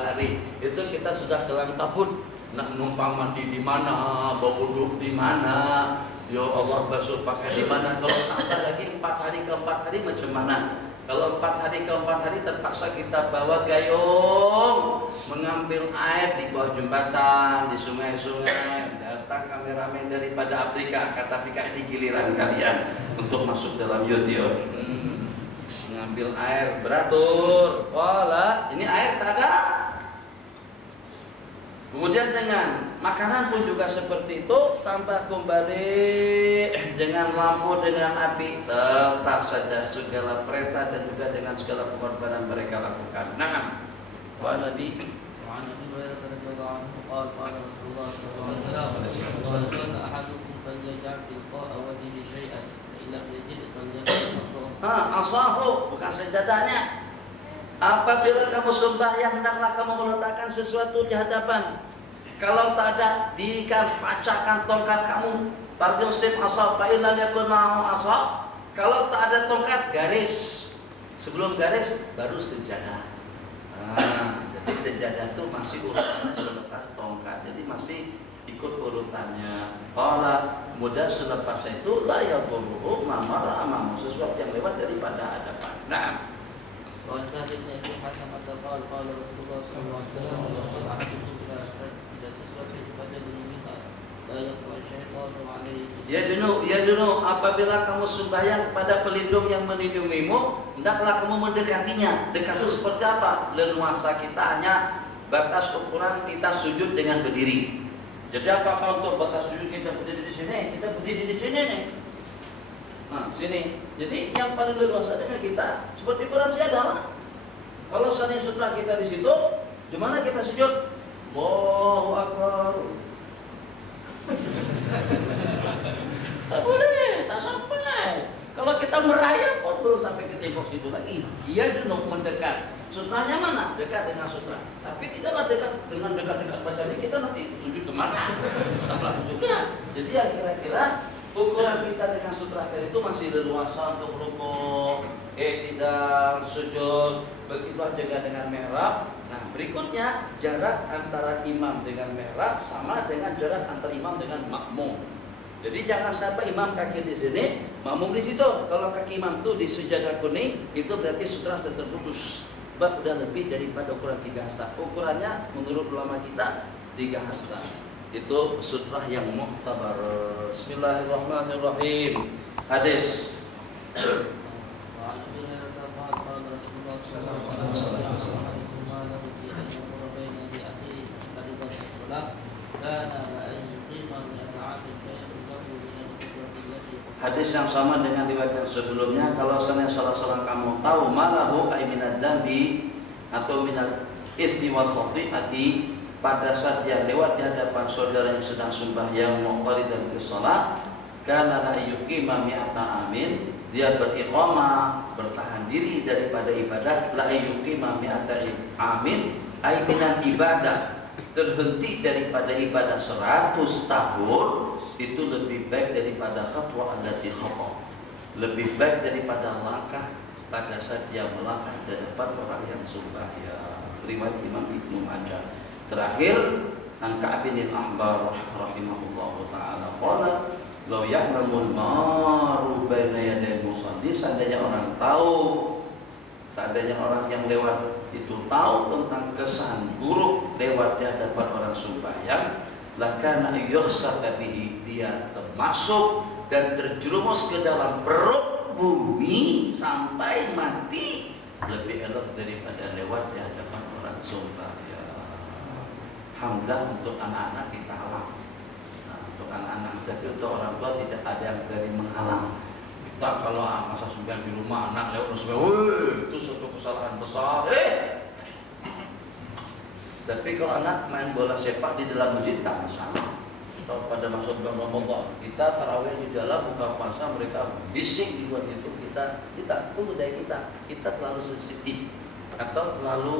hari. Itu kita sudah kelam kabut. Nak numpang mandi di mana, bawa wudhu di mana, ya Allah basuh pakai di mana. Kalau tambah lagi 4 hari ke 4 hari macam mana? Kalau 4 hari ke 4 hari terpaksa kita bawa gayung, mengambil air di bawah jembatan, di sungai-sungai. Datang kameramen daripada Afrika, kata Afrika ini giliran kalian untuk masuk dalam YouTube. Mengambil air, beratur. Wala, ini air tak ada. Kemudian dengan makanan pun juga seperti itu, tambah kembali dengan lampu, dengan api, tetap saja segala perintah dan juga dengan segala pengorbanan mereka lakukan. Nah, wa Nabi asahu bukan sejadahnya. apabila kamu sembahyang hendaklah kamu meletakkan sesuatu di hadapan. Kalau tak ada, diikan pacahkan tongkat kamu. Falyusib asal fa illam yakun ma'ahu asal. Kalau tak ada tongkat, garis. Sebelum garis baru sejadah. Jadi sejadah itu masih urutannya selepas tongkat. Jadi masih ikut urutannya. Qala mudah selepasnya itu la yadurru ma mara amamu, sesuatu yang lewat daripada hadapan. Nah, وعن ثابت بن ابي حاتم قال قال رسول الله صلى الله عليه وسلم وصل احدكم الى سسرة فجدني منها لا يقوى الشيطان عليه. Ya dulu apabila kamu sembahyang kepada pelindung yang melindungimu, hendaklah kamu mendekatinya. Dekat itu seperti apa? Leluasa kita hanya batas ukuran kita sujud dengan berdiri. Jadi apakah untuk batas sujud kita berdiri di sini? Kita berdiri di sini nih. Nah, sini. Jadi yang paling leluasa dengan kita seperti kurasi adalah kalau seandainya sutra kita di situ, di mana kita sujud? Allahu Akbar. Tak boleh, tak sampai. Kalau kita merayap pun belum sampai ke tembok situ lagi. Dia duduk mendekat. Sutranya mana? Dekat dengan sutra. Tapi tidaklah dekat dengan dekat-dekat bacaan kita nanti sujud kemana? Salah juga. Jadi yang kira-kira ukuran kita dengan sutra itu masih leluasa untuk rukuk, tidak sujud, begitulah juga dengan mihrab. Nah, berikutnya jarak antara imam dengan mihrab sama dengan jarak antara imam dengan makmum. Jadi jangan sampai imam kaki di sini, makmum di situ. Kalau kaki imam itu di sejadah kuning, itu berarti sutra terputus. Sebab udah lebih daripada ukuran 3 hasta. Ukurannya menurut ulama kita 3 hasta. Itu sutrah yang muhtabar. Bismillahirrahmanirrahim. Hadis. Hadis yang sama dengan riwayat sebelumnya. Kalau salah seorang kamu tahu malahu ay minad dambi atau minal ismi wal khati'ati, pada saat dia lewat di hadapan saudara yang sedang sembahyang muqaridan ke salat, kana la yuqima mi'ata amin, dia beriqamah, bertahan diri daripada ibadah, la yuqima mi'ata amin ay minal ibadah, terhenti daripada ibadah 100 tahun, itu lebih baik daripada khatwa allati khata, lebih baik daripada langkah pada saat dia melangkah di depan orang yang sembahyang. Riwayat Imam Ibnu Majah. Terakhir, an Ka'ab bin al-Ahbar rahimahullahu taala qala law ya'lamul maru baina yaday musalli, seandainya orang yang lewat itu tahu tentang kesan buruk lewat di hadapan orang sembahyang, lakana yukhsata bihi, dia termasuk dan terjerumus ke dalam perut bumi sampai mati, lebih elok daripada lewat di hadapan orang sembahyang. Alhamdulillah untuk anak-anak kita halang. Nah, untuk anak-anak, tapi untuk orang tua tidak ada yang berani menghalang. Kita kalau masa sembahyang di rumah anak lewat sembahyang, itu suatu kesalahan besar. Tapi kalau anak main bola sepak di dalam masjid tak masalah. Atau pada masa bulan Ramadan kita tarawih di dalam buka puasa, mereka bising di luar itu, kita itu budaya kita terlalu sensitif atau terlalu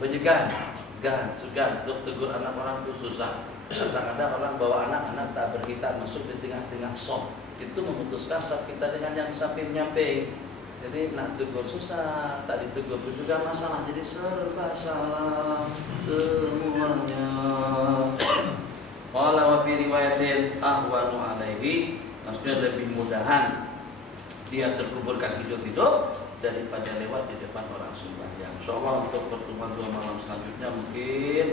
penyegahan, segan untuk tegur anak orang itu susah. Kadang-kadang orang bawa anak-anak tak berkhitan masuk di tengah-tengah shop, itu memutuskan saf kita dengan yang samping-nyamping. Jadi nak tegur susah, tak ditegur juga masalah, jadi serba salah semuanya. Qala wa fi riwayatin ahwanu alaihi, maksudnya lebih mudahan dia terkuburkan hidup-hidup daripada lewat di depan orang sembahyang. Insyaallah untuk pertemuan 2 malam selanjutnya mungkin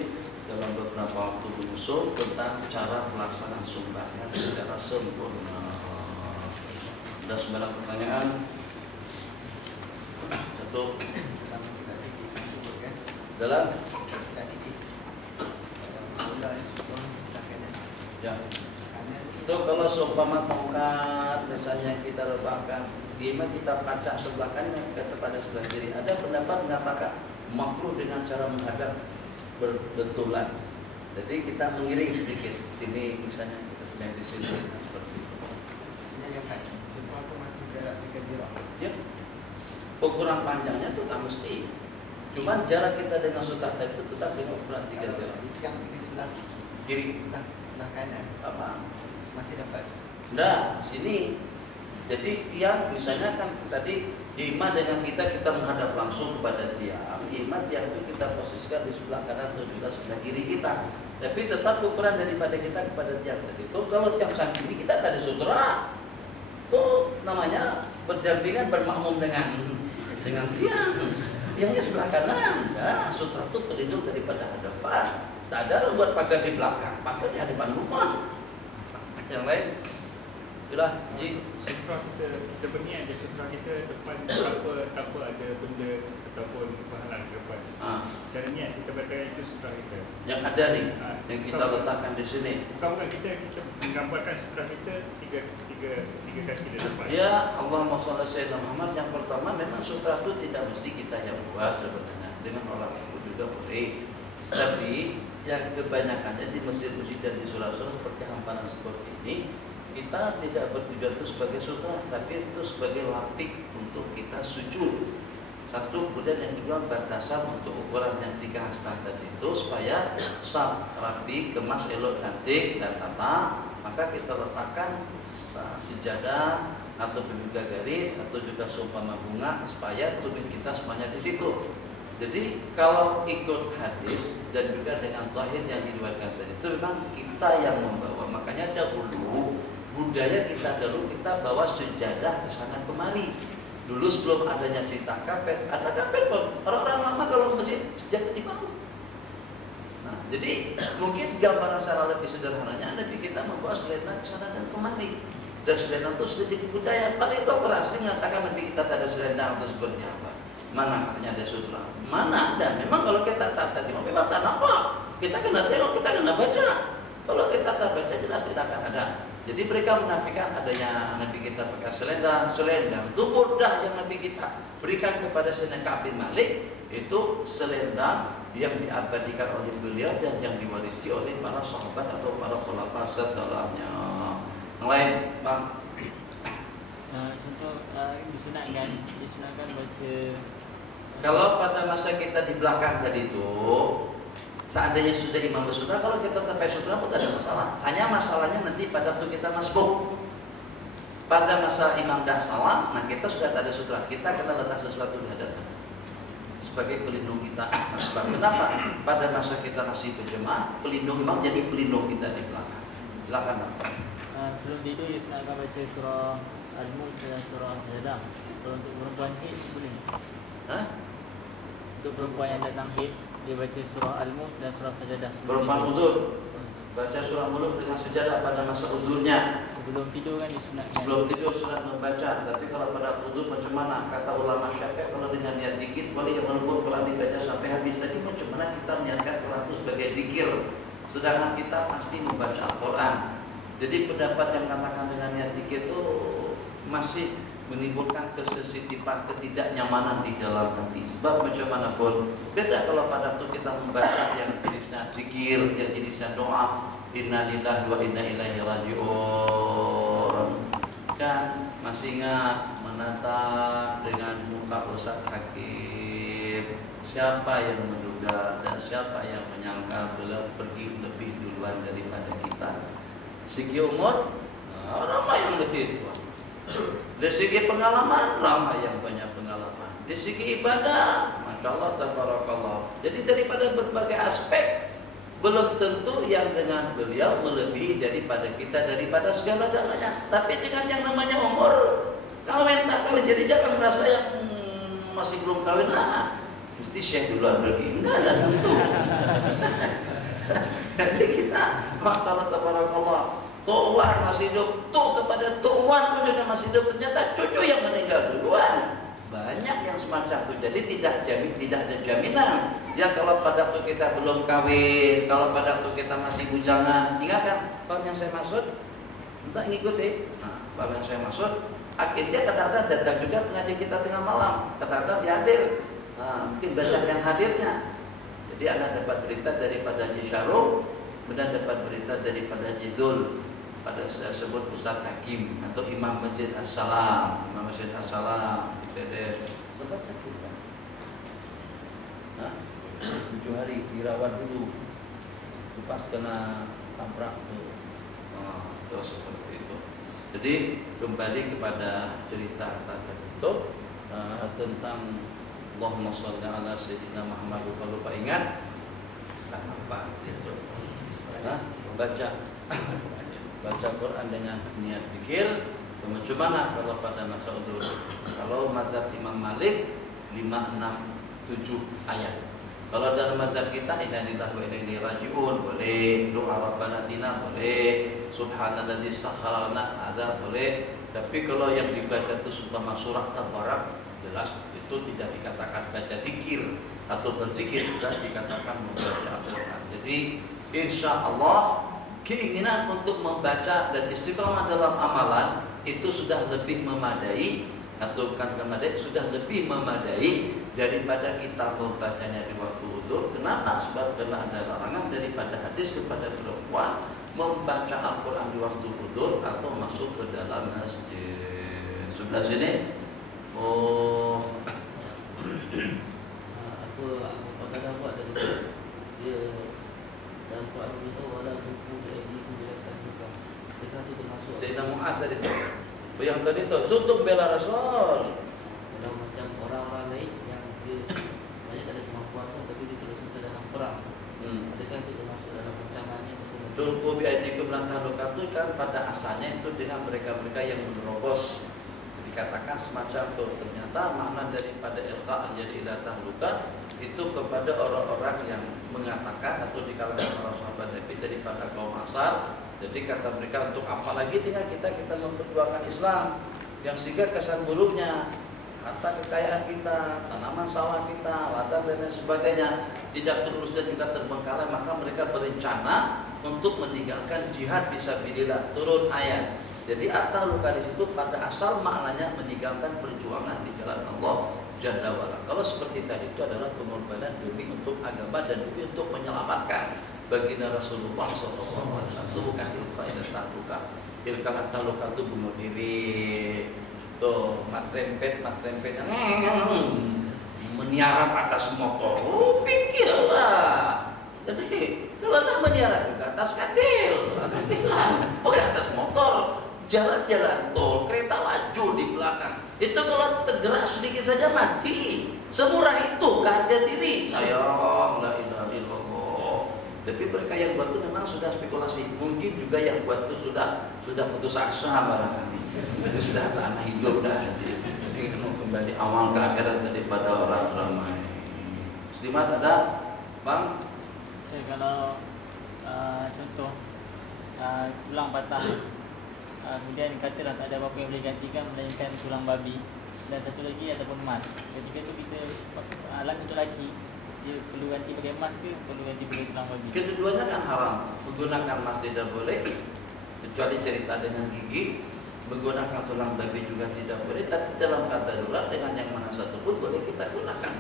dalam beberapa waktu menyusul tentang cara pelaksanaan sembahyang secara sempurna. Ada 9 pertanyaan. Satu dalam ya. Itu kalau seumpama tongkat misalnya kita letakkan, gimana kita pacak sebelah kanan kepada sebelah kiri. Ada pendapat mengatakan makruh dengan cara menghadap berbentulan. Jadi kita mengiring sedikit sini, misalnya kita sedang di sini seperti itu. Maksudnya yang kan semua itu masih jarak 3 zira. Ya. ukuran panjangnya itu tak mesti. Cuman jarak kita dengan sutra tadi itu tetap dengan ukuran 3 dirham. Yang di sebelah Kiri sebelah kanan apa? masih dapat. Sudah sini. Jadi tiang misalnya kan tadi imam dengan kita menghadap langsung kepada tiang. Imam tiang itu kita posisikan di sebelah kanan atau juga sebelah kiri kita. Tapi tetap ukuran daripada kita kepada tiang tadi itu. Kalau tiang sang kiri kita tadi sutra, itu namanya berdampingan bermakmum dengan tiang. Tiangnya sebelah kanan. Ya, sutra itu pelindung daripada hadapan. Tak ada buat pagar di belakang, pagar di hadapan rumah. Yang lain. Itulah, Ji. Sutra kita berniat ada sutra kita depan tanpa ada benda ataupun penghalang ke depan. Secara niat kita batalkan itu sutra kita. Yang ada nih, yang kita letakkan di sini. Bukan kita menggambarkan sutra kita tiga kaki di depan. Ya, Allahumma shalli sayyidina Muhammad. Yang pertama memang sutra itu tidak mesti kita yang buat sebenarnya. Dengan orang itu juga boleh. Tapi yang kebanyakannya di masjid-masjid dan di surah-surah seperti hamparan seperti ini, kita tidak bertujuan itu sebagai sutra, tapi itu sebagai lapik untuk kita sujud. Satu, kemudian yang kedua batasan untuk ukuran yang 3 hasta tadi itu supaya sah, rapi, kemas, elok, cantik dan tata. Maka kita letakkan sejadah atau juga garis atau juga seumpama bunga supaya tubuh kita semuanya di situ. Jadi kalau ikut hadis dan juga dengan zahir yang diriwayatkan tadi itu memang kita yang membawa. Makanya dahulu budaya kita kita bawa sejadah ke sana kemari. Dulu sebelum adanya cerita kapet, ada kapet pun. Orang-orang lama kalau ke masjid sejadah dibawa. Nah, jadi mungkin gambaran secara lebih sederhananya Nabi kita membawa selendang ke sana dan kemari. Dan selendang itu sudah jadi budaya. Paling dokter asli mengatakan Nabi kita tak ada selendang atau seperti apa. Mana katanya ada sutra? Mana ada? Memang kalau kita tak tadi memang tak nampak. Kita kena tengok, kita kena baca. Kalau kita tak baca jelas tidak akan ada. Jadi mereka menafikan adanya Nabi kita pakai selendang itu mudah yang Nabi kita berikan kepada Sayyidina Ka'ab bin Malik itu selendang yang diabadikan oleh beliau dan yang diwarisi oleh para sahabat atau para khulafa setelahnya. Yang lain, Bang. Contoh disunatkan baca. Kalau pada masa kita di belakang tadi itu, seandainya sudah imam bersutra, kalau kita sampai sutra pun tidak ada masalah. Hanya masalahnya nanti pada waktu kita masbuk. Pada masa imam dah salam, nah kita sudah tak ada sutra. Kita kena letak sesuatu di hadapan sebagai pelindung kita. Sebab kenapa? Pada masa kita masih berjemaah, pelindung imam jadi pelindung kita di belakang. Silakan, Bang. Sebelum tidur disunatkan baca surah Al-Mulk dan surah Sajadah. Kalau untuk perempuan haid boleh? Untuk perempuan yang datang haid, dia baca surah Al-Mulk dan surah Sajadah. Perempuan udur baca surah Mulk dengan sejadah pada masa udurnya. Sebelum tidur kan disunatkan. Sebelum tidur sunat membaca. Tapi kalau pada udur macam mana? Kata ulama Syafi'i kalau dengan niat dikit boleh, yang melebur Quran dibaca sampai habis. Tadi macam mana kita niatkan Quran itu sebagai zikir, sedangkan kita pasti membaca Al-Quran. Jadi pendapat yang katakan dengan niat zikir itu masih menimbulkan kesensitipan, ketidaknyamanan di dalam hati. Sebab macam mana pun beda kalau pada waktu kita membaca yang jenisnya zikir, yang jenisnya doa, inna lillahi wa inna ilaihi raji'un. Kan masih ingat menatap dengan muka Ustaz Hakim. Siapa yang menduga dan siapa yang menyangka beliau pergi lebih duluan daripada kita. Segi umur, ramai yang lebih tua. Dari segi pengalaman, ramai yang banyak pengalaman. Dari segi ibadah, Masya Allah, tabarakallah. Jadi daripada berbagai aspek, belum tentu yang dengan beliau melebihi daripada kita, daripada segala-galanya. Tapi dengan yang namanya umur, kawin tak kawin, jadi jangan merasa yang masih belum kawin, mesti syekh duluan pergi. Enggak ada tentu. Nanti kita, Masya Allah, tabarakallah, tuan masih hidup, kepada tuan pun juga masih hidup, ternyata cucu yang meninggal duluan. Banyak yang semacam itu. Jadi tidak ada jaminan. Ya kalau pada waktu kita belum kawin, kalau pada waktu kita masih bujangan, ingat kan? Paham yang saya maksud? Entah ngikuti. Nah, paham yang saya maksud? Akhirnya kadang-kadang datang juga pengajian kita tengah malam, kadang-kadang dia hadir. Nah, mungkin banyak yang hadirnya. Jadi anda dapat berita daripada Haji Syarul, kemudian dapat berita daripada Haji Zul. Pada saya sebut Ustaz Hakim atau Imam Masjid As-Salam, Imam Masjid As-Salam. sempat sakit kan? 7 hari dirawat dulu, pas kena tabrak tuh. Terus seperti itu. Jadi kembali kepada cerita tadi itu tentang Allahumma sholli ala sayyidina Muhammad. Kalau lupa ingat apa gitu. Baca Quran dengan niat zikir. Bagaimana kalau pada masa udur? Kalau mazhab Imam Malik 5, 6, 7 ayat. Kalau dalam mazhab kita inna lillahi wa inna ilaihi raji'un boleh, doa Rabbana atina boleh, subhanalladzi sakhkhara lana hadza boleh. Tapi kalau yang dibaca itu sumpah surah Tabarak jelas itu tidak dikatakan baca zikir atau berzikir, sudah dikatakan membaca Al-Qur'an. Jadi insya Allah keinginan untuk membaca dan istiqomah dalam amalan itu sudah lebih memadai, atau bukan memadai, sudah lebih memadai daripada kita membacanya di waktu wudu. Kenapa? Sebab karena ada larangan daripada hadis kepada perempuan membaca Al-Quran di waktu wudu atau masuk ke dalam masjid. Sebelah sini. Apa kata buat tadi dia dalam Quran itu wala tuqu bi'aydikum ila tahluka. Kita itu termasuk Sayyidina Mu'adz tadi itu. Yang tadi itu tutup bela Rasul. Kalau macam orang-orang lain yang dia banyak tak ada kemampuan pun tapi dia terus serta dalam perang. Adakah itu termasuk dalam ancamannya? Tuqu bi'aydikum ila tahluka itu kan pada asalnya itu dengan mereka-mereka yang menerobos. Dikatakan semacam itu. Ternyata makna daripada ilqa jadi ila tahluka itu kepada orang-orang yang mengatakan atau di kalangan para sahabat Nabi daripada kaum Ansar. Jadi kata mereka, untuk apa lagi dengan kita memperjuangkan Islam yang sehingga kesan buruknya harta kekayaan kita, tanaman sawah kita, ladang dan lain sebagainya tidak terus dan juga terbengkalai, maka mereka berencana untuk meninggalkan jihad fisabilillah. Turun ayat. Jadi atau luka di situ pada asal maknanya meninggalkan perjuangan di jalan Allah Jalla wa'ala. Kalau seperti tadi itu adalah pengorbanan demi untuk agama dan demi untuk menyelamatkan baginda Rasulullah SAW. Itu bukan ilqa ila tahluka. Ilqa ila tahluka itu bunuh diri. Tuh mat rempet yang meniarap atas motor. Pikirlah. Jadi kalau tak meniarap juga atas katil, bukan atas motor. Jalan-jalan tol, kereta laju di belakang. Itu kalau tergerak sedikit saja mati. Semurah itu harga diri. Sayang, la ilaha illallah. Tapi mereka yang buat itu memang sudah spekulasi. Mungkin juga yang buat itu sudah putus asa barangkali. Jadi sudah tanah hidup dah. Ingin kembali awal ke akhirat daripada orang ramai. Muslimat ada, Bang? Saya kalau contoh tulang patah. Kemudian katalah tak ada apa-apa yang boleh gantikan melainkan tulang babi dan satu lagi ataupun emas. Ketika itu kita alam untuk lelaki dia perlu ganti pakai emas ke perlu ganti pakai tulang babi? Keduanya kan haram. Menggunakan emas tidak boleh kecuali cerita dengan gigi. Menggunakan tulang babi juga tidak boleh. Tapi dalam kata darurat dengan yang mana satu pun boleh kita gunakan.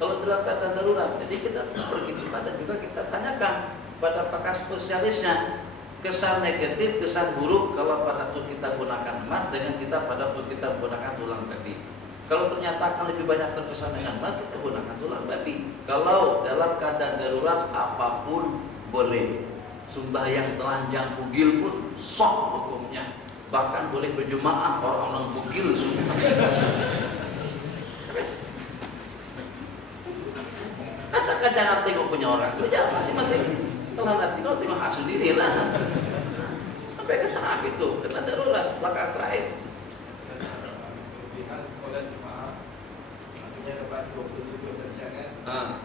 Kalau dalam kata darurat, jadi kita pergi kepada juga kita tanyakan pada pakar spesialisnya. Kesan negatif, kesan buruk kalau pada pun kita gunakan emas dengan kita pada pun kita gunakan tulang babi. Kalau ternyata akan lebih banyak terkesan dengan emas, kita gunakan tulang babi. Kalau dalam keadaan darurat apapun boleh. Sembahyang telanjang bugil pun sok hukumnya. Bahkan boleh berjemaah orang-orang bugil semua. Masa kadang tengok punya orang, ya masing-masing. Telah nanti kau tengok hak sendiri lah. Sampai ke tahap itu, kena darurat, belakang terakhir. Kelebihan solat jemaah, artinya dapat 27 derajat kan?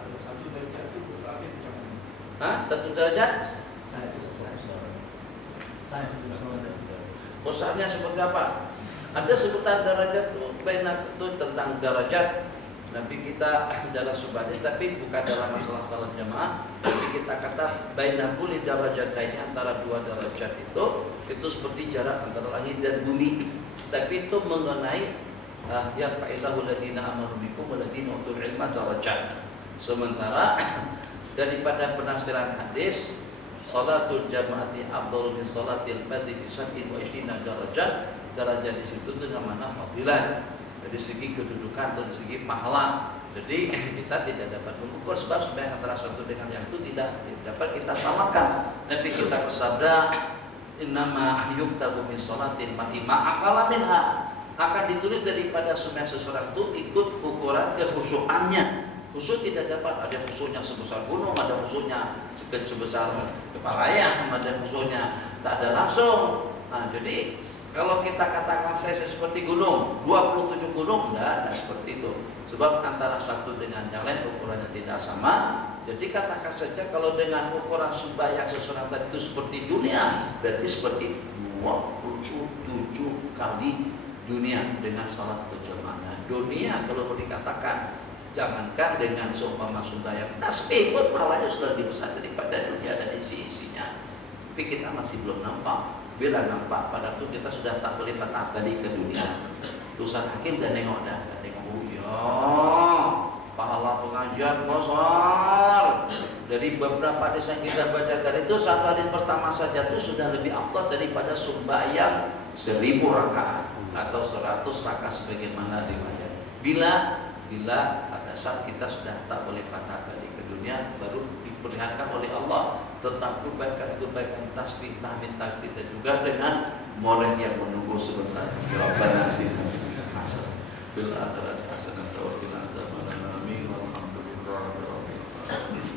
Kalau satu derajat itu besarnya macam mana? Satu derajat? Besarnya seperti apa? Ada sebutan derajat itu tentang derajat. Nabi kita dalam subhannya, tapi bukan dalam masalah salat jamaah. Tapi kita kata bainakul darajataini, antara dua derajat itu seperti jarak antara langit dan bumi. Tapi itu mengenai ya fa'ilahul ladina amanu bikum waladina utul ilma darajat. Sementara daripada penafsiran hadis salatul jamaati afdhalu min salatil fardhi bi 27 darajat. Derajat di situ dengan mana fadilah. dari segi kedudukan atau dari segi pahala. Jadi kita tidak dapat mengukur sebab sebenarnya antara satu dengan yang itu tidak dapat kita samakan. Nabi kita bersabda, innama yuktabu min sholatin ma'ima akala minha, akan ditulis daripada sembahyang seseorang itu ikut ukuran kekhusyukannya. Khusyuk tidak dapat, ada khusyuknya sebesar gunung, ada khusyuknya sebesar kepala ayam, ada khusyuknya tak ada langsung. Nah, jadi kalau kita katakan saya seperti gunung, 27 gunung, enggak seperti itu. Sebab antara satu dengan yang lain ukurannya tidak sama. Jadi katakan saja kalau dengan ukuran sembahyang seseorang tadi itu seperti dunia, berarti seperti 27 kali dunia dengan salat berjamaah. Dunia kalau dikatakan, jangankan dengan seumpama sembahyang tasbih pun pahalanya sudah lebih besar daripada dunia dan isi-isinya. Tapi kita masih belum nampak. Bila nampak pada itu kita sudah tak boleh patah tadi ke dunia. Tusan hakim dan nengok dah, tengok ya pahala pengajian besar. Dari beberapa hadis yang kita baca tadi itu, satu hadis pertama saja itu sudah lebih afdal daripada sembahyang 1000 rakaat atau 100 rakaat sebagaimana riwayat. Bila pada saat kita sudah tak boleh patah tadi ke dunia, baru diperlihatkan oleh Allah tentang kebaikan-kebaikan tasbih, tahmid, takbir dan juga dengan molek yang menunggu sebentar. Rabbana atina fid hasanah bil akhirati hasanah wa qina adzabannar. Amin. Walhamdulillahi rabbil alamin.